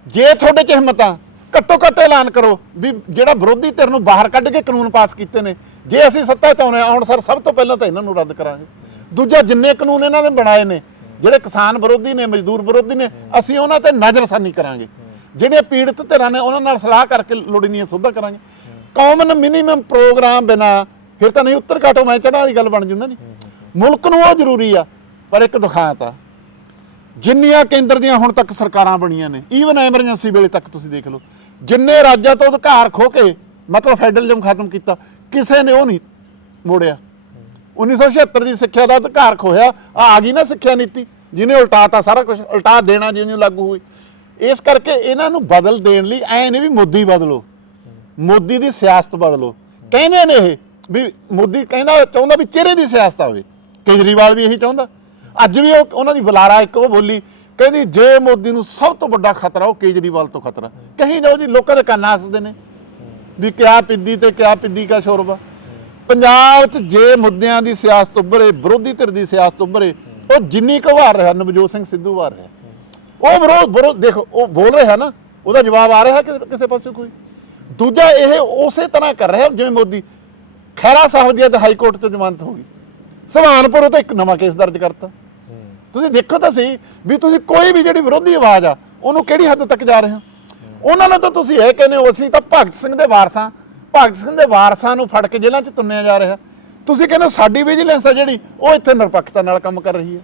ਜੇ ਤੁਹਾਡੇ 'ਚ ਹਿੰਮਤ ਆ ਘੱਟੋ ਘੱਟ ਐਲਾਨ ਕਰੋ ਵੀ ਜਿਹੜਾ ਵਿਰੋਧੀ ਧਿਰ ਨੂੰ ਬਾਹਰ ਕੱਢ ਕੇ ਕਾਨੂੰਨ ਪਾਸ ਕੀਤੇ ਨੇ, ਜੇ ਅਸੀਂ ਸੱਤਾ 'ਚ ਆਉਣੇ ਆਉਣ ਸਰ ਸਭ ਤੋਂ ਪਹਿਲਾਂ ਤਾਂ ਇਹਨਾਂ ਨੂੰ ਰੱਦ ਕਰਾਂਗੇ। ਦੂਜਾ, ਜਿੰਨੇ ਕਾਨੂੰਨ ਇਹਨਾਂ ਨੇ ਬਣਾਏ ਨੇ, ਜਿਹੜੇ ਕਿਸਾਨ ਵਿਰੋਧੀ ਨੇ, ਮਜ਼ਦੂਰ ਵਿਰੋਧੀ ਨੇ, ਅਸੀਂ ਉਹਨਾਂ ਤੇ ਨਜ਼ਰਸਾਨੀ ਕਰਾਂਗੇ। ਜਿਹੜੇ ਪੀੜਤ ਧਿਰਾਂ ਨੇ, ਉਹਨਾਂ ਨਾਲ ਸਲਾਹ ਕਰਕੇ ਲੋੜੀਂਦੀਆਂ ਸੋਧਾਂ ਕਰਾਂਗੇ। ਕਾਮਨ ਮਿਨੀਮਮ ਪ੍ਰੋਗਰਾਮ ਬਿਨਾ ਫਿਰ ਤਾਂ ਨਹੀਂ ਉੱਤਰ ਘਾਟੋ ਮੈਂ ਚੜਾ ਵਾਲੀ ਗੱਲ ਬਣ ਜੂ ਨਾ ਜੀ। ਮੁਲਕ ਨੂੰ ਉਹ ਜ਼ਰੂਰੀ ਆ ਪਰ ਇੱਕ ਦੁਖਾਂਤ ਆ। ਜਿੰਨੀਆਂ ਕੇਂਦਰ ਦੀਆਂ ਹੁਣ ਤੱਕ ਸਰਕਾਰਾਂ ਬਣੀਆਂ ਨੇ ਈਵਨ ਐਮਰਜੈਂਸੀ ਵੇਲੇ ਤੱਕ ਤੁਸੀਂ ਦੇਖ ਲਓ ਜਿੰਨੇ ਰਾਜਾਂ ਤੋਂ ਅਧਿਕਾਰ ਖੋ ਕੇ ਮਤਲਬ ਫੈਡਰਲਿਜ਼ਮ ਖਤਮ ਕੀਤਾ ਕਿਸੇ ਨੇ ਉਹ ਨਹੀਂ ਮੋੜਿਆ। 1976 ਦੀ ਸਿੱਖਿਆ ਦਾ ਅਧਿਕਾਰ ਖੋਇਆ ਆ ਆ ਗਈ ਨਾ ਸਿੱਖਿਆ ਨੀਤੀ ਜਿਹਨੇ ਉਲਟਾਤਾ ਸਾਰਾ ਕੁਝ ਉਲਟਾ ਦੇਣਾ ਜਿਹਨੂੰ ਲਾਗੂ ਹੋਈ। ਇਸ ਕਰਕੇ ਇਹਨਾਂ ਨੂੰ ਬਦਲ ਦੇਣ ਲਈ ਐ ਨਹੀਂ ਵੀ ਮੋਦੀ ਬਦਲੋ। ਮੋਦੀ ਦੀ ਸਿਆਸਤ ਬਦਲੋ। ਕਹਿੰਦੇ ਨੇ ਇਹ ਵੀ ਮੋਦੀ ਕਹਿੰਦਾ ਚਾਹੁੰਦਾ ਵੀ ਚਿਹਰੇ ਦੀ ਸਿਆਸਤ ਆਵੇ। ਕੇਜਰੀਵਾਲ ਵੀ ਇਹੀ ਚਾਹੁੰਦਾ। ਅੱਜ ਵੀ ਉਹ ਉਹਨਾਂ ਦੀ ਬੁਲਾਰਾ ਇੱਕ ਉਹ ਬੋਲੀ, ਕਹਿੰਦੀ ਜੇ ਮੋਦੀ ਨੂੰ ਸਭ ਤੋਂ ਵੱਡਾ ਖਤਰਾ ਉਹ ਕੇਜਰੀਵਾਲ ਤੋਂ ਖਤਰਾ। ਕਹੀ ਜਾਓ ਜੀ, ਲੋਕਾਂ ਦੇ ਕੰਨ ਹੱਸਦੇ ਨੇ। ਵੀ ਕਿਆ ਪਿੱਦੀ ਤੇ ਕਿਆ ਪਿੱਦੀ ਕਾ ਸ਼ੋਰਬਾ। ਪੰਜਾਬ 'ਚ ਜੇ ਮੁੱਦਿਆਂ ਦੀ ਸਿਆਸਤ ਉੱਭਰੇ, ਵਿਰੋਧੀ ਧਿਰ ਦੀ ਸਿਆਸਤ ਉੱਭਰੇ, ਉਹ ਜਿੰਨੀ ਕੁ ਵਾਰ ਰਿਹਾ, ਨਵਜੋਤ ਸਿੰਘ ਸਿੱਧੂ ਵਾਰ ਰਿਹਾ। ਉਹ ਵਿਰੋਧ ਵਿਰੋਧ ਦੇਖੋ, ਉਹ ਬੋਲ ਰਿਹਾ ਨਾ, ਉਹਦਾ ਜਵਾਬ ਆ ਰਿਹਾ ਕਿਸੇ ਪਾਸੇ ਕੋਈ? ਦੂਜਾ ਇਹ ਉਸੇ ਤਰ੍ਹਾਂ ਕਰ ਰਿਹਾ ਜਿਵੇਂ ਮੋਦੀ। ਖੈਰਾ ਸਾਹਿਬ ਦੀ ਅੱਜ ਹਾਈ ਕੋਰਟ ਤੋਂ ਜ਼ਮਾਨਤ ਹੋ ਗਈ। ਸਵਾਨਪੁਰ ਉਹ ਤਾਂ ਇੱਕ ਨਵਾਂ ਕੇਸ ਦਰਜ ਕਰਤਾ। ਤੁਸੀਂ ਦੇਖੋ ਤਾਂ ਸਹੀ ਵੀ ਤੁਸੀਂ ਕੋਈ ਵੀ ਜਿਹੜੀ ਵਿਰੋਧੀ ਆਵਾਜ਼ ਆ, ਉਹਨੂੰ ਕਿਹੜੀ ਹੱਦ ਤੱਕ ਜਾ ਰਹੇ ਹੋ? ਉਹਨਾਂ ਨੂੰ ਤਾਂ ਤੁਸੀਂ ਇਹ ਕਹਿੰਦੇ ਹੋ, ਅਸੀਂ ਤਾਂ ਭਗਤ ਸਿੰਘ ਦੇ ਵਾਰਸਾਂ, ਭਗਤ ਸਿੰਘ ਦੇ ਵਾਰਸਾਂ ਨੂੰ ਫੜ ਕੇ ਜੇਲ੍ਹਾਂ 'ਚ ਤੁੰਨਿਆ ਜਾ ਰਿਹਾ। ਤੁਸੀਂ ਕਹਿੰਦੇ ਹੋ ਸਾਡੀ ਵਿਜੀਲੈਂਸ ਆ ਜਿਹੜੀ, ਉਹ ਇੱਥੇ ਨਿਰਪੱਖਤਾ ਨਾਲ ਕੰਮ ਕਰ ਰਹੀ ਹੈ।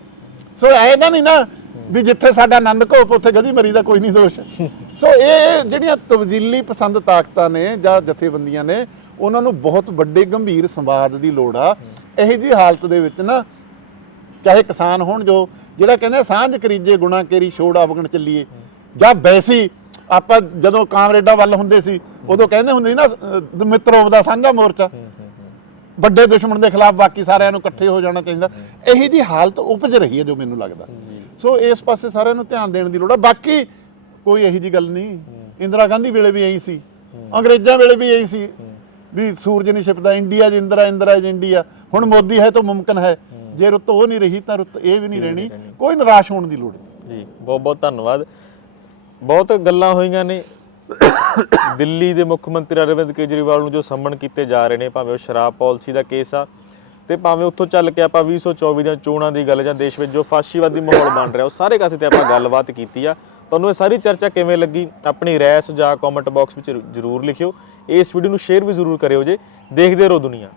ਸੋ ਐ ਨਹੀਂ ਨਾ ਵੀ ਜਿੱਥੇ ਸਾਡਾ ਆਨੰਦ ਘੋਪ ਉੱਥੇ ਗਦੀ ਮਰੀ ਦਾ ਕੋਈ ਨਹੀਂ ਦੋਸ਼। ਸੋ ਇਹ ਜਿਹੜੀਆਂ ਤਬਦੀਲੀ ਪਸੰਦ ਤਾਕਤਾਂ ਨੇ ਜਾਂ ਜਥੇਬੰਦੀਆਂ ਨੇ ਉਹਨਾਂ ਨੂੰ ਬਹੁਤ ਵੱਡੇ ਗੰਭੀਰ ਸੰਵਾਦ ਦੀ ਲੋੜ ਆ। ਇਹੋ ਜੀ ਹਾਲਤ ਦੇ ਵਿੱਚ ਨਾ ਚਾਹੇ ਕਿਸਾਨ ਹੋਣ ਜੋ ਜਿਹੜਾ ਕਹਿੰਦੇ ਸਾਂਝ ਕਰੀਜੇ ਗੁਣਾ ਕੇਰੀ ਛੋੜ ਆਵਗਣ ਚੱਲੀਏ। ਜਾਂ ਵੈਸੀ ਆਪਾਂ ਜਦੋਂ ਕਾਮਰੇਡਾਂ ਵੱਲ ਹੁੰਦੇ ਸੀ ਉਦੋਂ ਕਹਿੰਦੇ ਹੁੰਦੇ ਸੀ ਨਾ ਮਿੱਤਰੋਂ ਦਾ ਸਾਂਝਾ ਮੋਰਚਾ। ਵੱਡੇ ਦੁਸ਼ਮਣ ਦੇ ਖਿਲਾਫ ਬਾਕੀ ਸਾਰਿਆਂ ਨੂੰ ਇਕੱਠੇ ਹੋ ਜਾਣਾ ਚਾਹੀਦਾ। ਇਹੀ ਜੀ ਹਾਲਤ ਉਪਜ ਰਹੀ ਹੈ ਜੋ ਮੈਨੂੰ ਲੱਗਦਾ। ਸੋ ਇਸ ਪਾਸੇ ਸਾਰਿਆਂ ਨੂੰ ਧਿਆਨ ਦੇਣ ਦੀ ਲੋੜ ਆ। ਬਾਕੀ ਕੋਈ ਇਹੀ ਜੀ ਗੱਲ ਨਹੀਂ। ਇੰਦਰਾ ਗਾਂਧੀ ਵੇਲੇ ਵੀ ਇਹੀ ਸੀ। ਅੰਗਰੇਜ਼ਾਂ ਵੇਲੇ ਵੀ ਇਹੀ ਸੀ। ਵੀ ਸੂਰਜ ਨਹੀਂ ਛਿਪਦਾ ਇੰਡੀਆ ਜ ਇੰਦਰਾ ਇੰਦਰਾ ਜ ਇੰਡੀਆ। ਹੁਣ ਮੋਦੀ ਹੈ ਤਾਂ ਮੁਮਕਨ ਹੈ। ਜੇ ਰੁੱਤ ਉਹ ਨਹੀਂ ਰਹੀ ਤਾਂ ਰੁੱਤ ਇਹ ਵੀ ਨਹੀਂ ਰਹਿਣੀ। ਕੋਈ ਨਿਰਾਸ਼ ਹੋਣ ਦੀ ਲੋੜ ਨਹੀਂ। ਜੀ ਬਹੁਤ ਬਹੁਤ ਧੰਨਵਾਦ। ਬਹੁਤ ਗੱਲਾਂ ਹੋਈਆਂ ਨੇ। ਦਿੱਲੀ ਦੇ ਮੁੱਖ ਮੰਤਰੀ ਅਰਵਿੰਦ ਕੇਜਰੀਵਾਲ ਨੂੰ ਜੋ ਸੰਮਣ ਕੀਤੇ ਜਾ ਰਹੇ ਨੇ, ਭਾਵੇਂ ਉਹ ਸ਼ਰਾਬ ਪਾਲਿਸੀ ਦਾ ਕੇਸ ਆ ਤੇ ਭਾਵੇਂ ਉੱਥੋਂ ਚੱਲ ਕੇ ਆਪਾਂ 2024 ਦੀਆਂ ਚੋਣਾਂ ਦੀ ਗੱਲ ਜਾਂ ਦੇਸ਼ ਵਿੱਚ ਜੋ ਫਾਸ਼ੀਵਾਦੀ ਮਾਹੌਲ ਬਣ ਰਿਹਾ, ਉਹ ਸਾਰੇ ਕਾਸੇ ਤੇ ਆਪਾਂ ਗੱਲਬਾਤ ਕੀਤੀ ਆ। ਤੁਹਾਨੂੰ ਇਹ ਸਾਰੀ ਚਰਚਾ ਕਿਵੇਂ ਲੱਗੀ? ਆਪਣੀ ਰਾਏ ਸੁਝਾਅ ਕਮੈਂਟ ਬਾਕਸ ਵਿੱਚ ਜ਼ਰੂਰ ਲਿਖਿਓ। ਇਸ ਵੀਡੀਓ ਨੂੰ ਸ਼ੇਅਰ ਵੀ ਜ਼ਰੂਰ ਕਰਿਓ ਜੇ। ਦੇਖਦੇ ਰਹੋ ਦੁਨੀਆ।